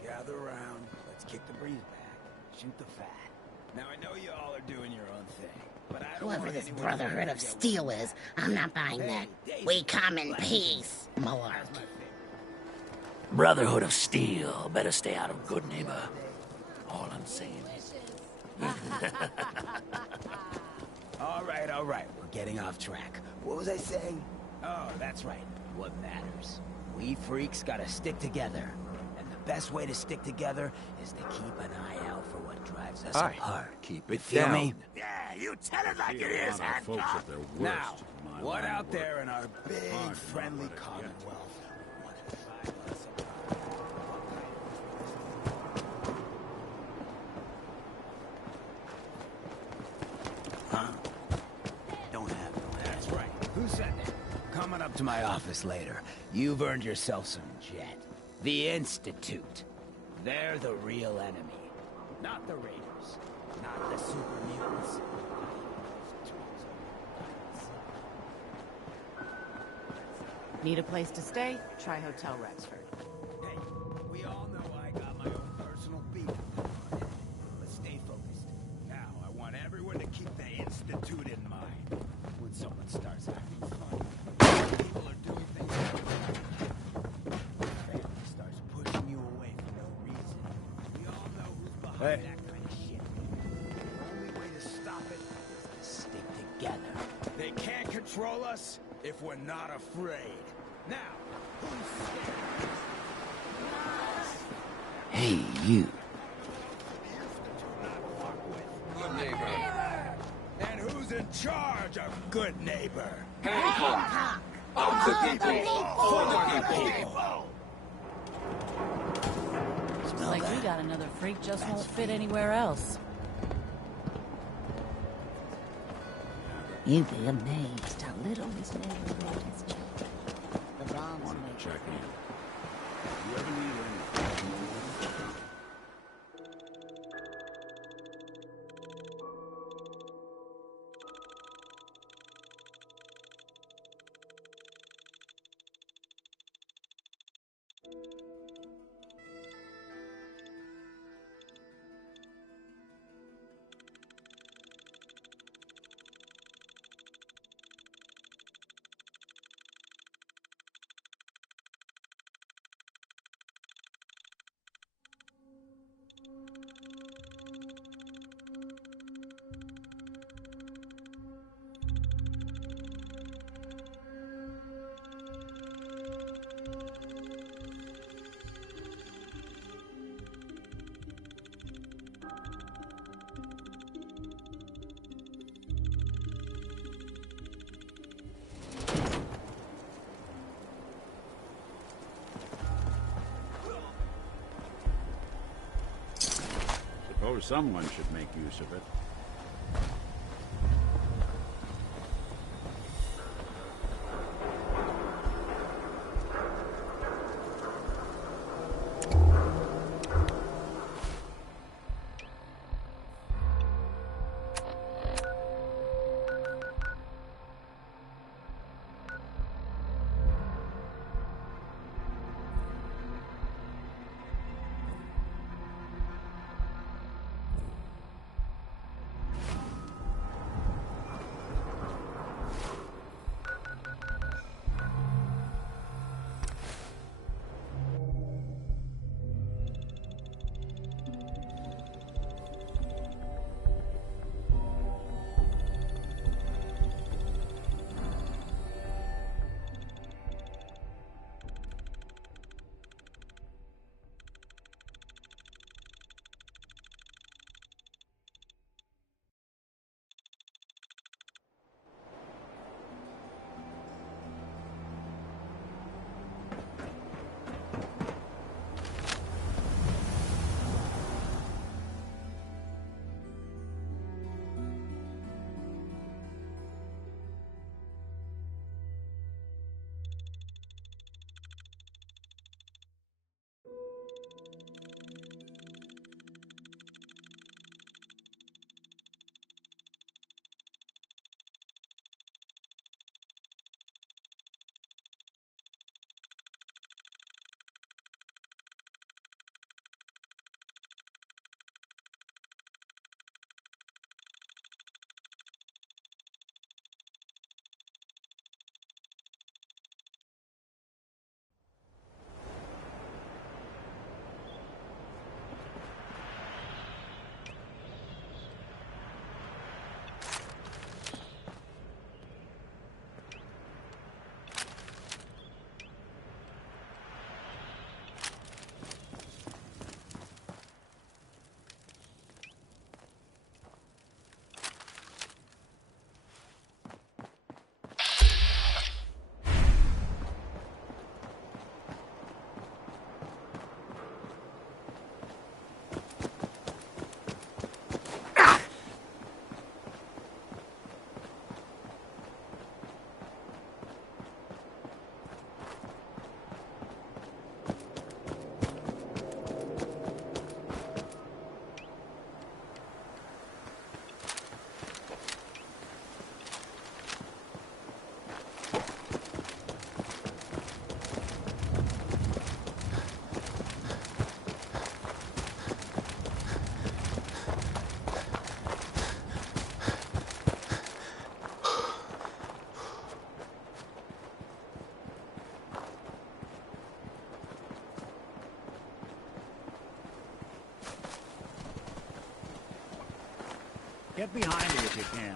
Gather around. Let's kick the breeze back. Shoot the fat. Now I know you all are doing your own thing, but I don't Whoever want this anyone Brotherhood of Steel is, I'm not buying that. We come in peace, Malark. Brotherhood of Steel. Better stay out of Good Neighbor. All I'm saying is... All right. We're getting off track. What was I saying? Oh, that's right. What matters. We freaks gotta stick together. And the best way to stick together is to keep an eye out for what drives us apart. Keep it Feel down. me? Yeah, you tell it like it is, Hancock. Now, what out there in our big, friendly Commonwealth? That's right. Who said that? Coming up to my office later. You've earned yourself some jet. The Institute. They're the real enemy. Not the raiders. Not the super mutants. Need a place to stay? Try Hotel Rexford. Hey, we all know I got my own personal beef. But stay focused. Now, I want everyone to keep the Institute in mind. When someone starts acting funny, people are doing things family starts pushing you away for no reason. We all know who's behind that kind of shit. The only way to stop it is to stick together. They can't control us if we're not afraid. Now, who's scared? Hey, you. Good neighbor. And who's in charge of good neighbor? Hancock. Of the people. For the people. Looks like we got another freak just won't fit anywhere else. You'd be amazed how little this neighborhood has changed. The bronze maker. Check in. You ever need anything? Suppose someone should make use of it. Get behind me if you can.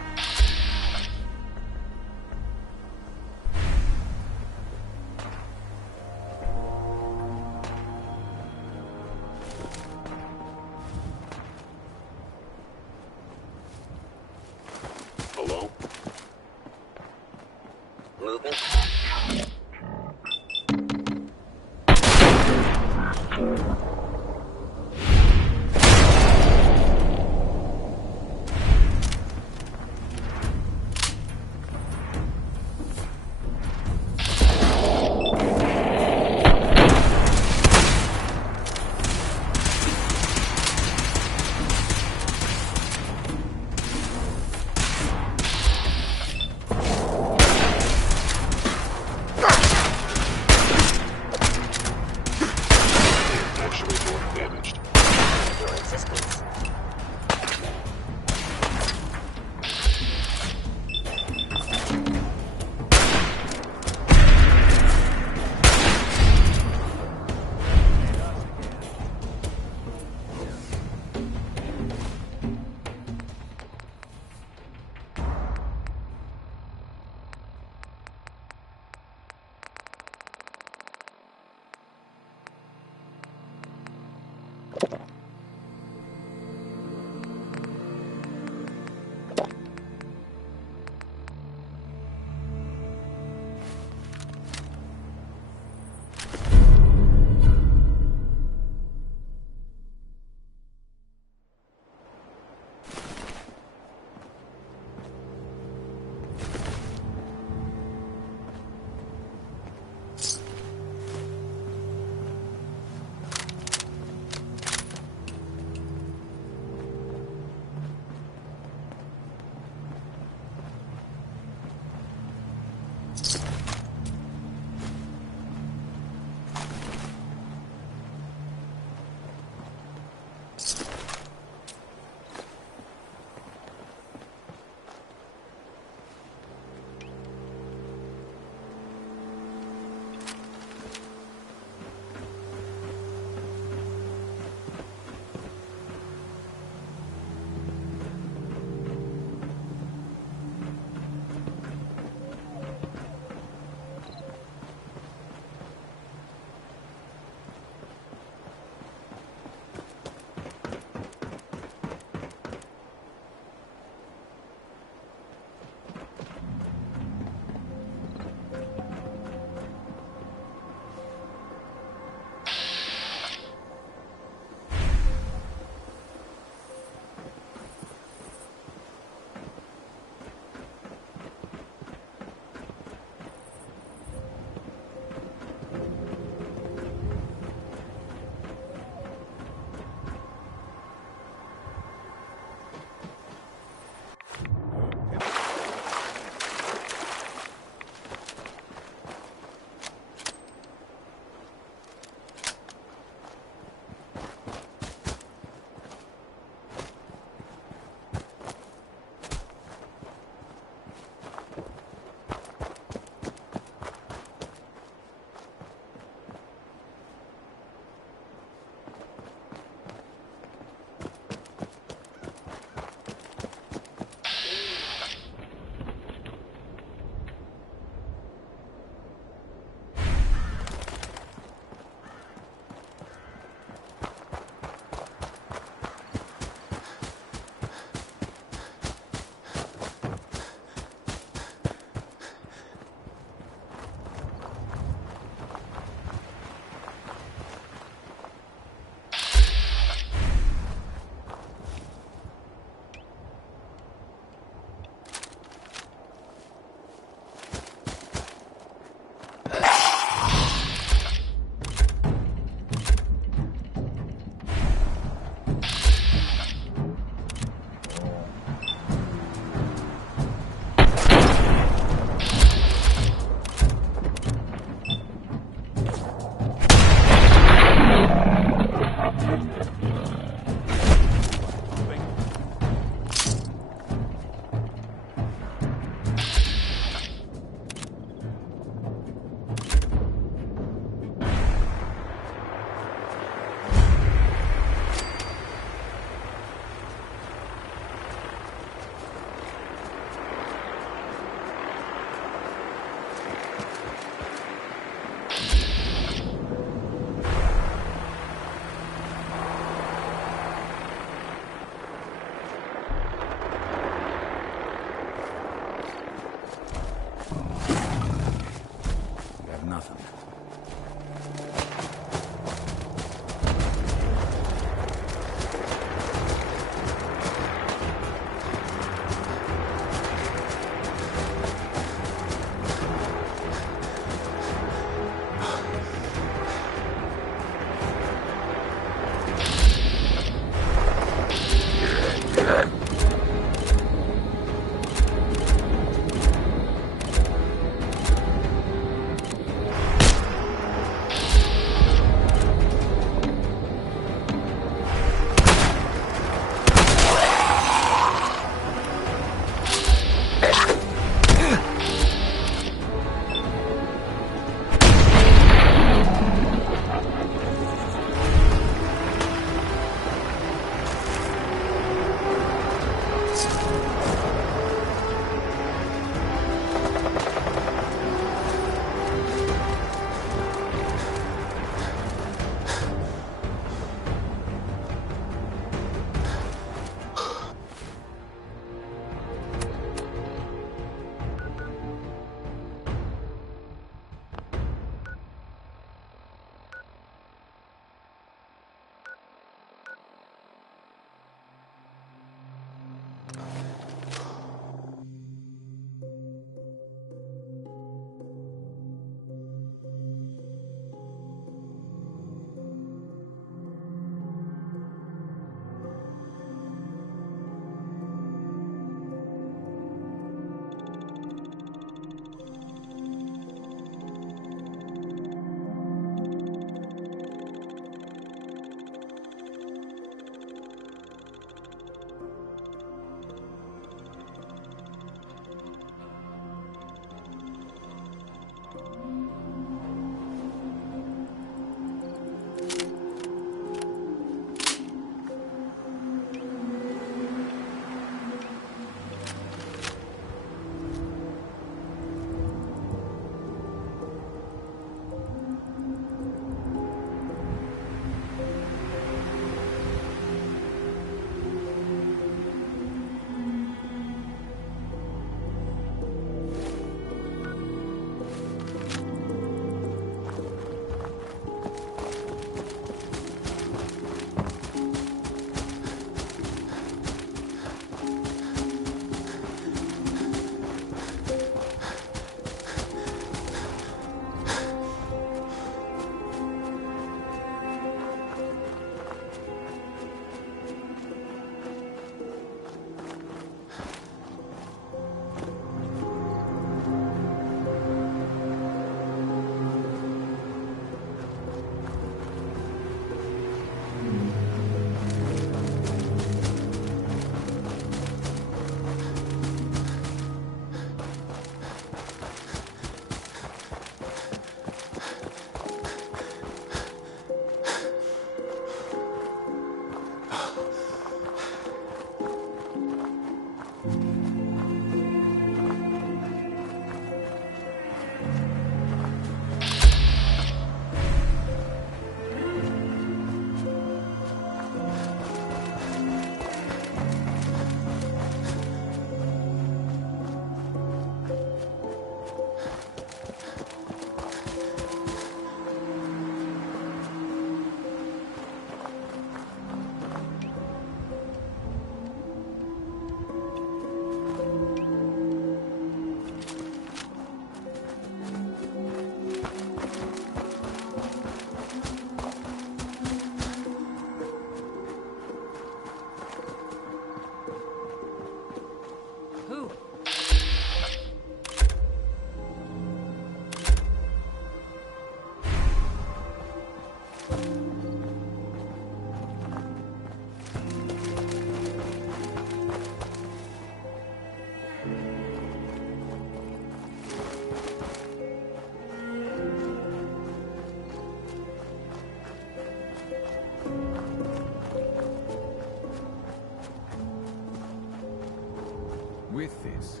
With this,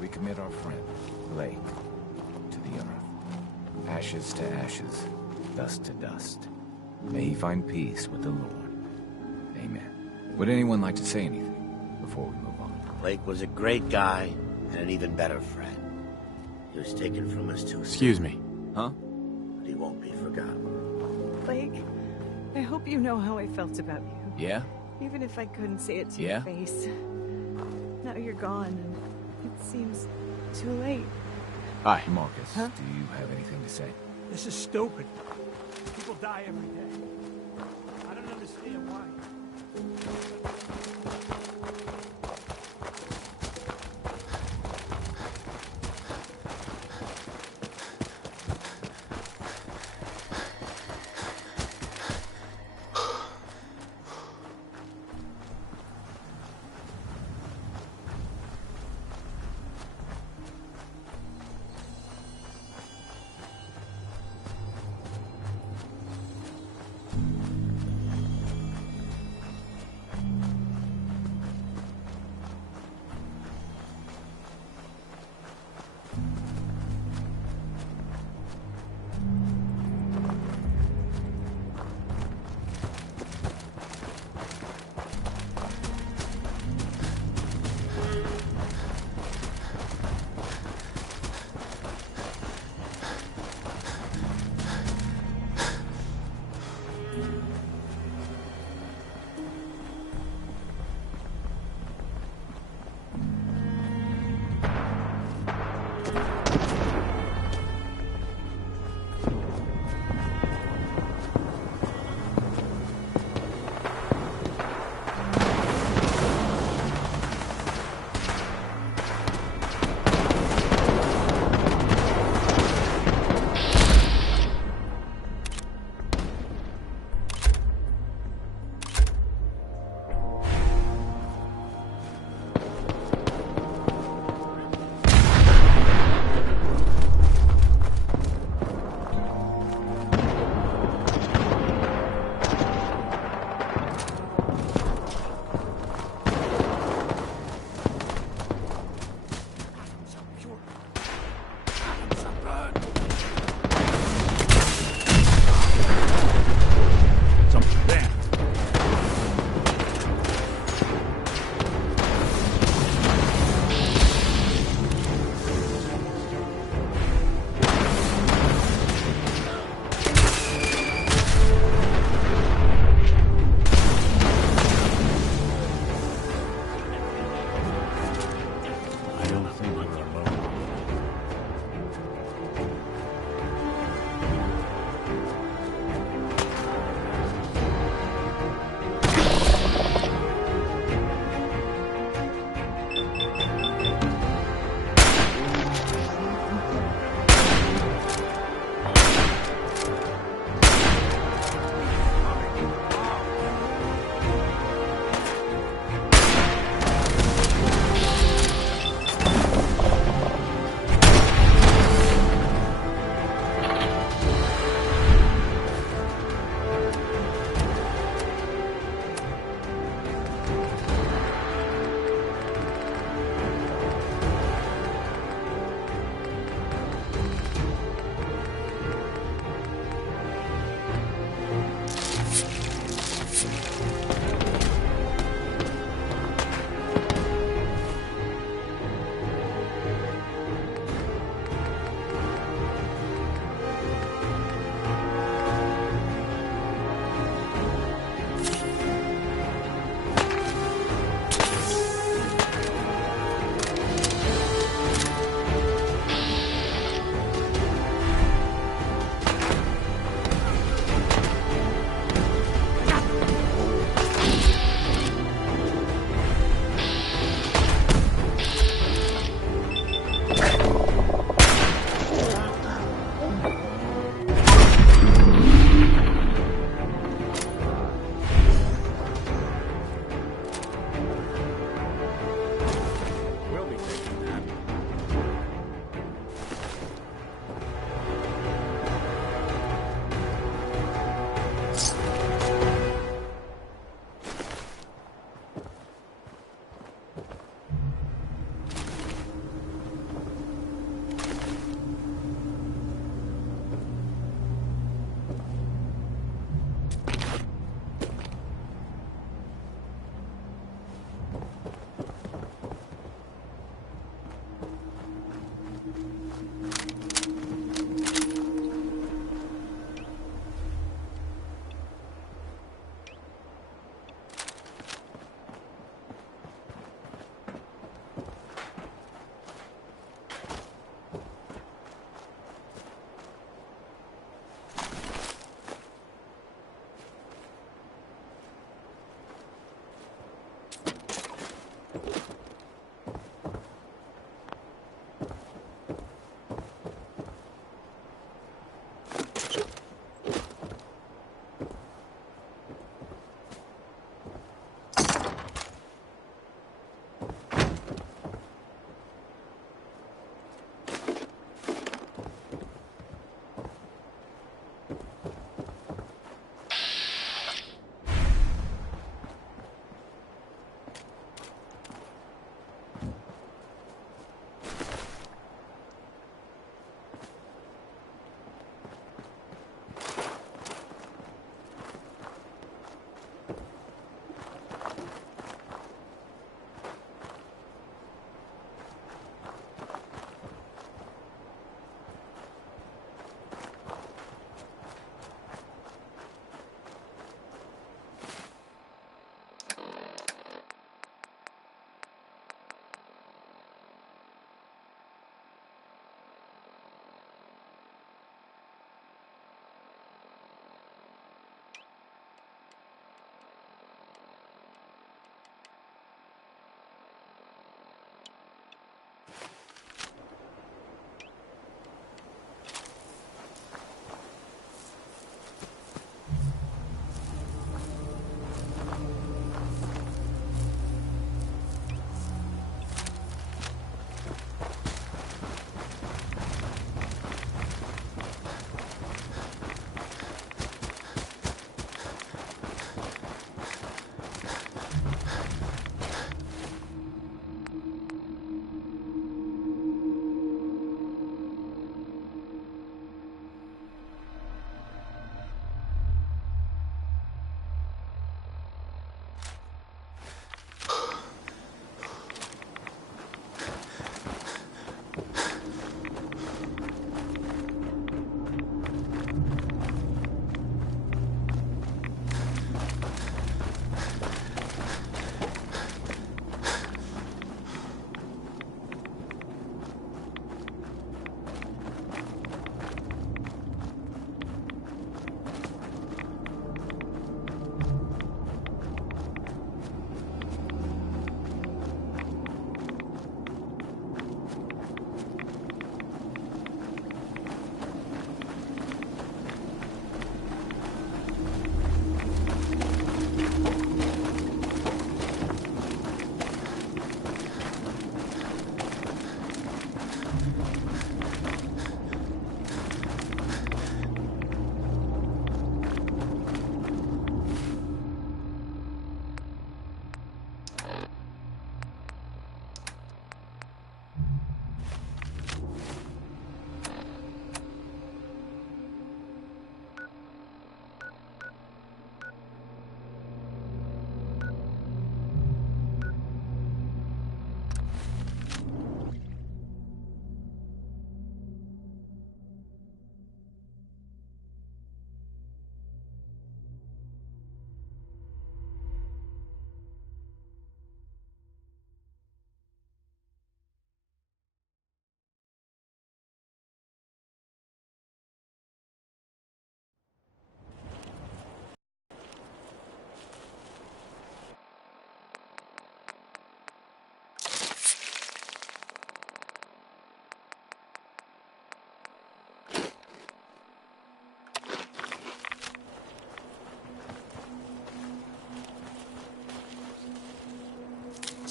we commit our friend, Blake, to the earth. Ashes to ashes, dust to dust. May he find peace with the Lord. Amen. Would anyone like to say anything before we move on? Blake was a great guy and an even better friend. He was taken from us too soon. Excuse me. Huh? But he won't be forgotten. Blake, I hope you know how I felt about you. Yeah? Even if I couldn't say it to Yeah? your face. Now you're gone, and it seems too late. Hi, Marcus. Huh? Do you have anything to say? This is stupid. People die every day. I don't understand why.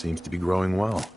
Seems to be growing well.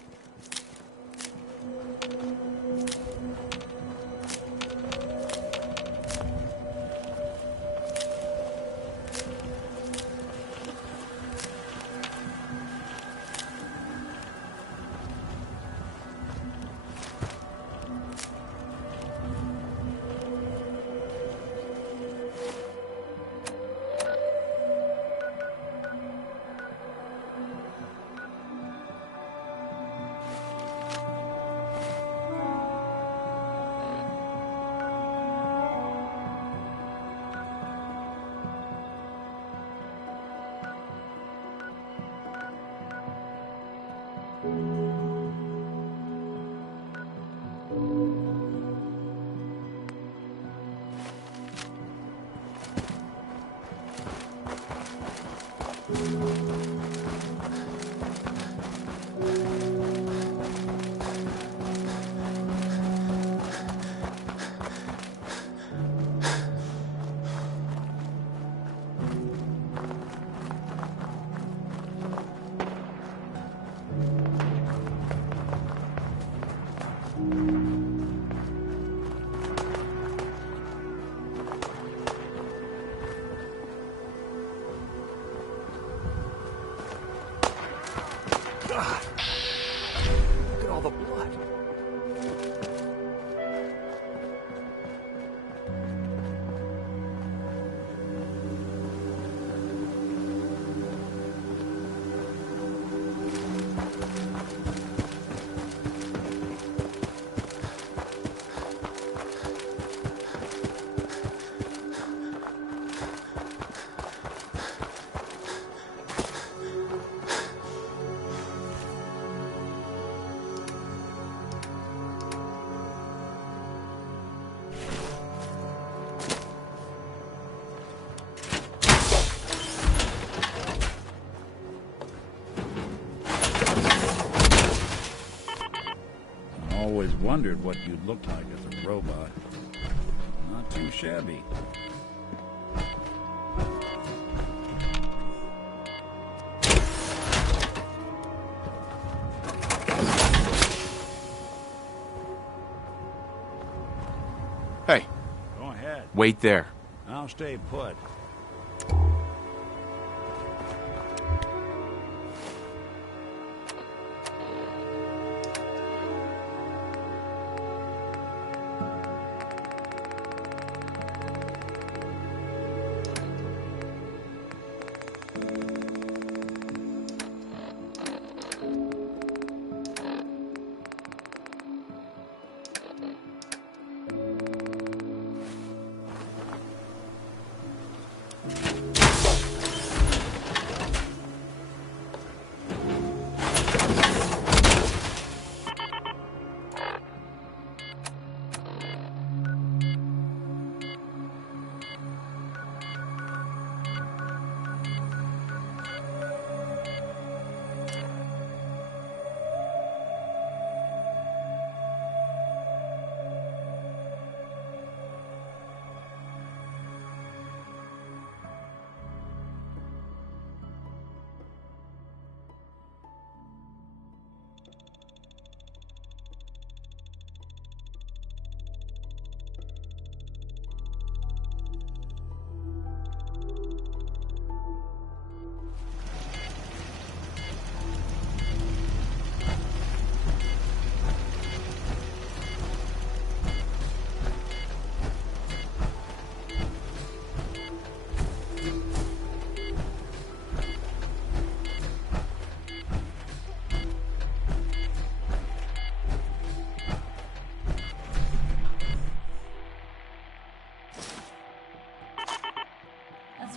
God! Look at all the blood. Always wondered what you'd look like as a robot. Not too shabby. Hey. Go ahead. Wait there. I'll stay put.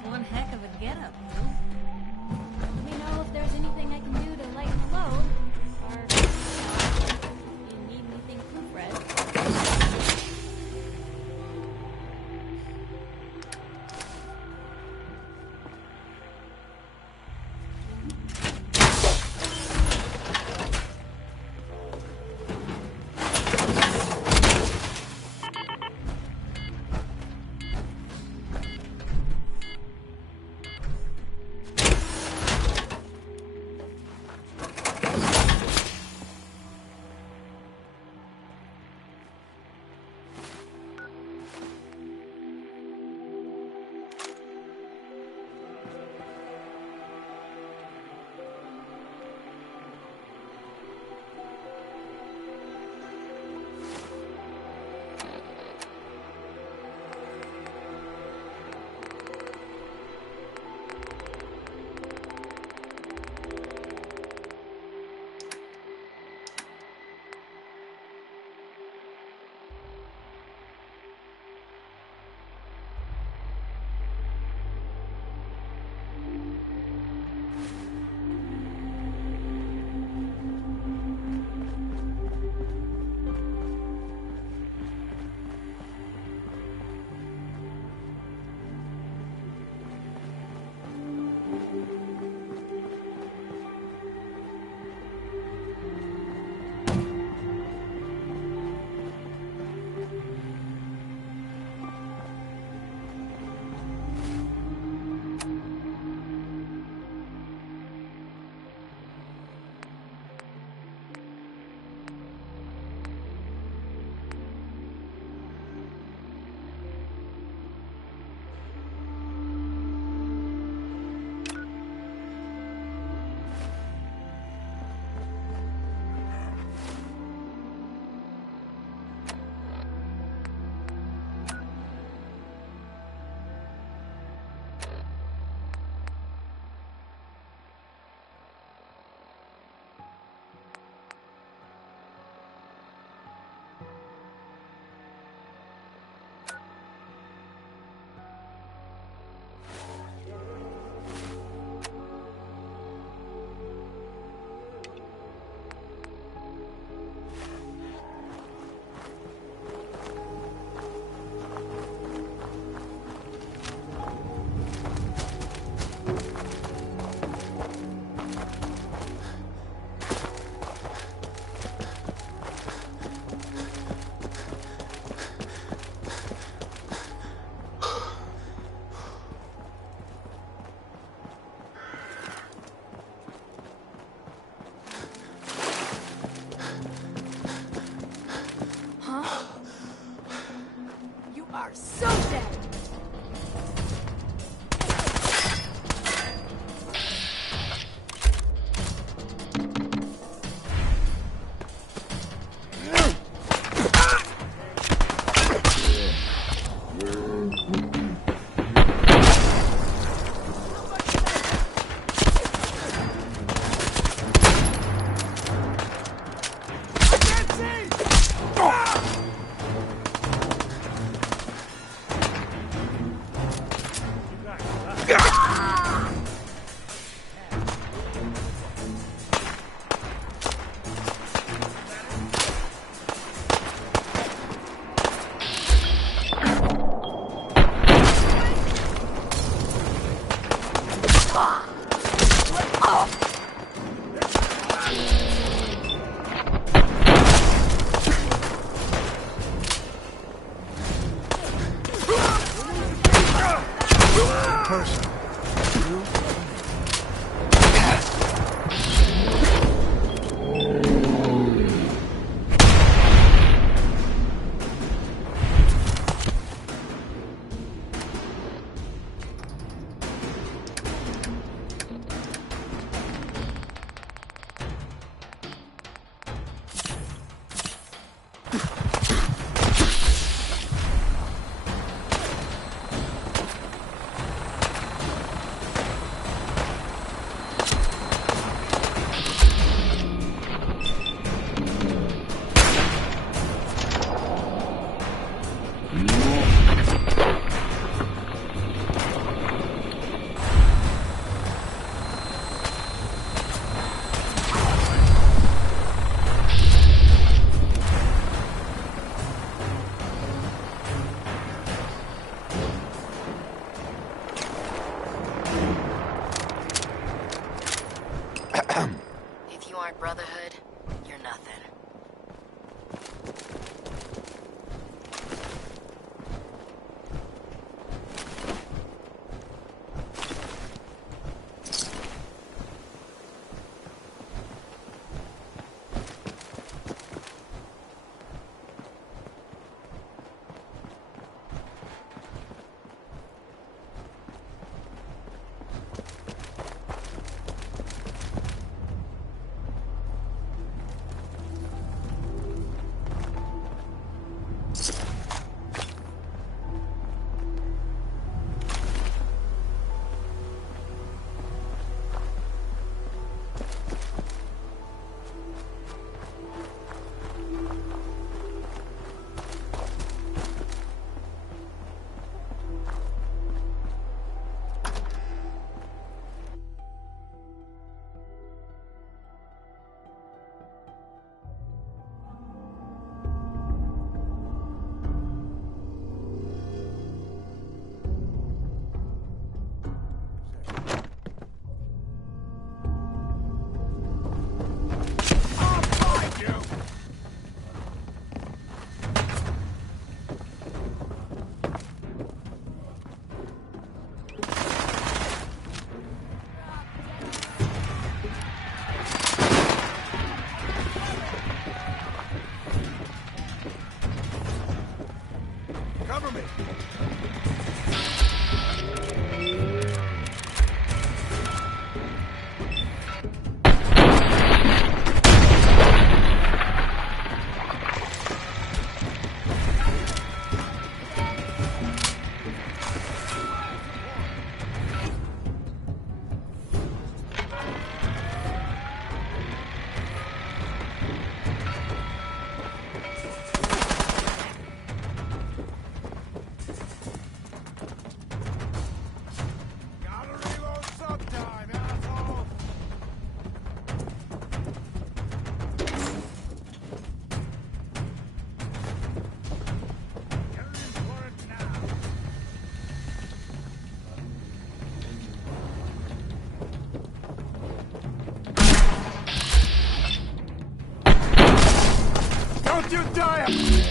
One heck of a get-up, Lou. Let me know if there's anything I can do to lighten the load. Or, if you need anything proofread. Brotherhood, you're nothing. Cover me! Don't you die!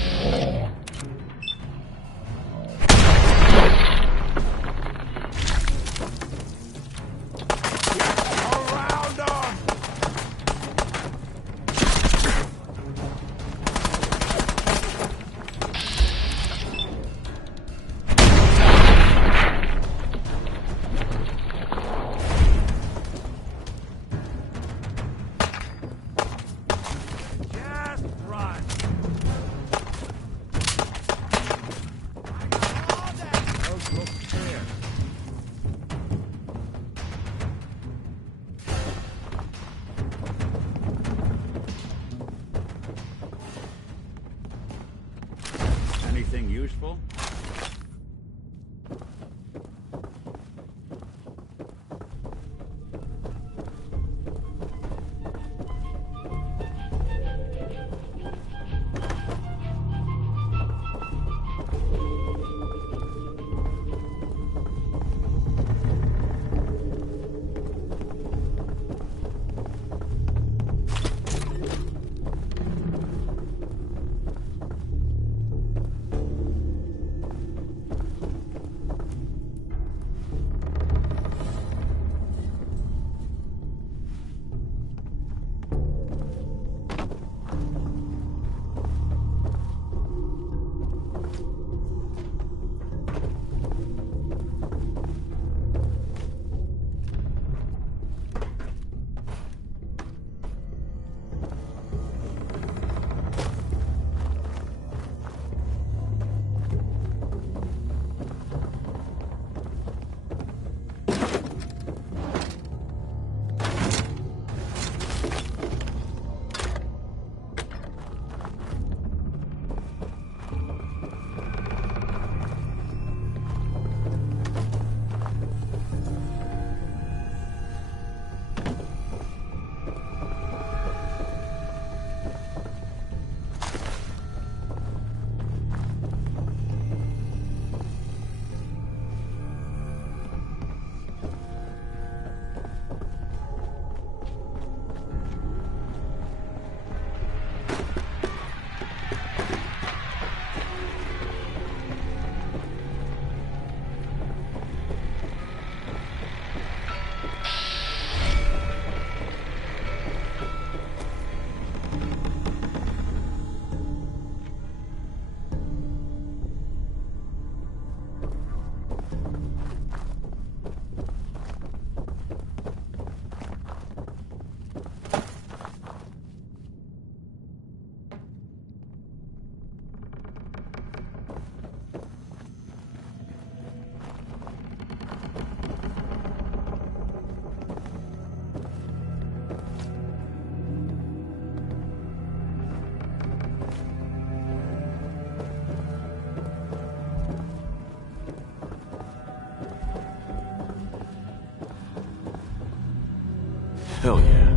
Hell yeah.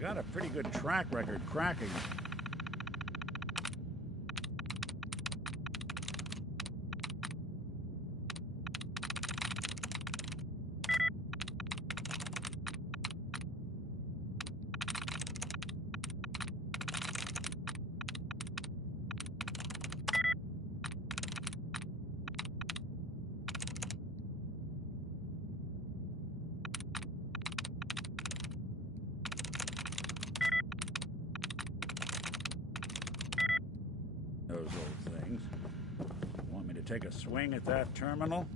Got a pretty good track record cracking. Those old things. Want me to take a swing at that terminal?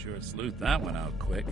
Sure sleuthed that one out quick.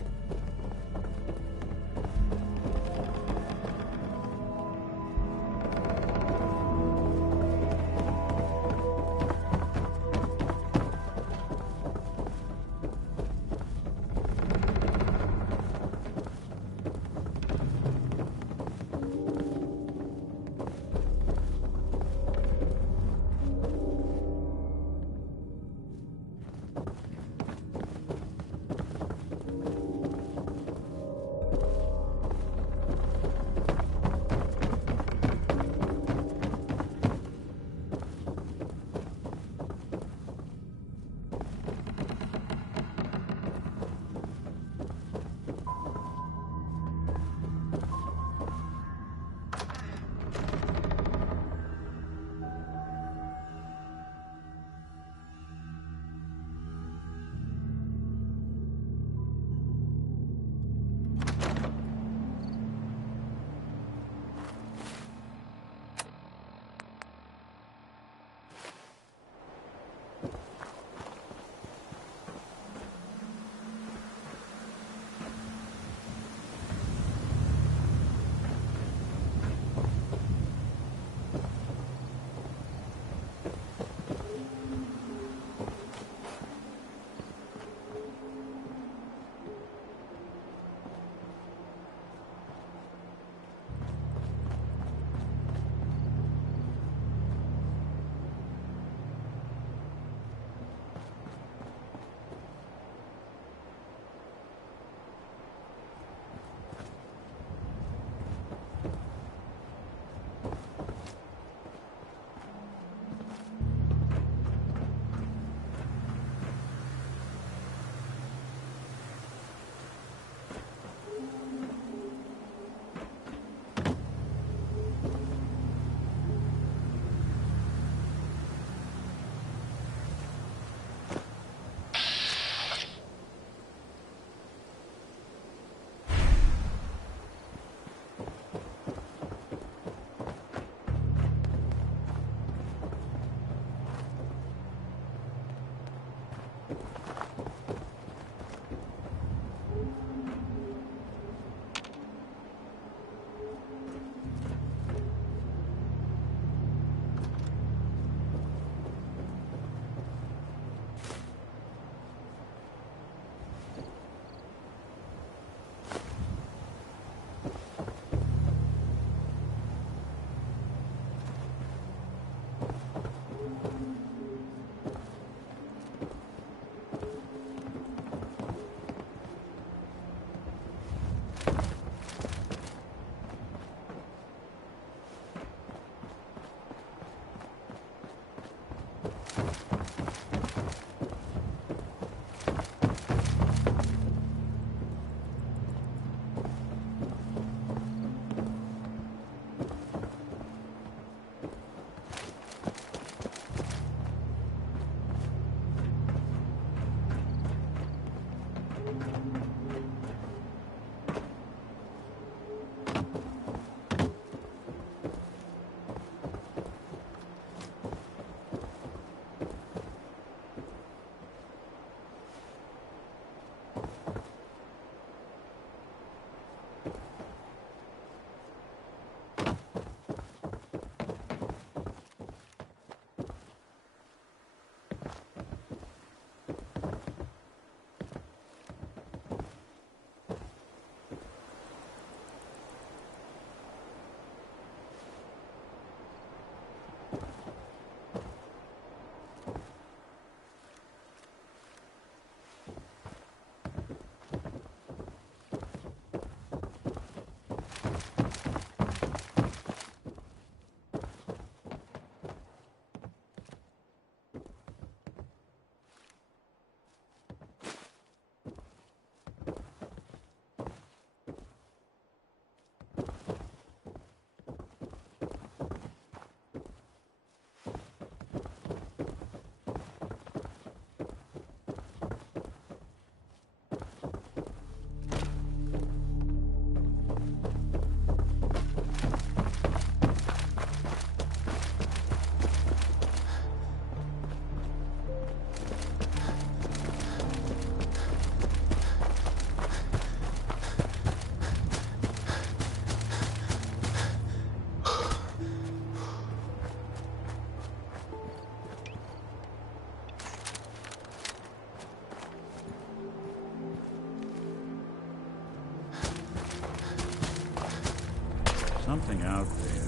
out there.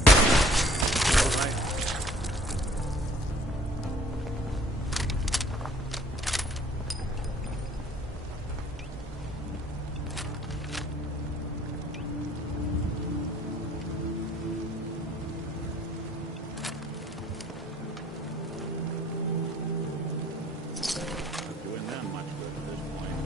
All right. Not doing them much good at this point.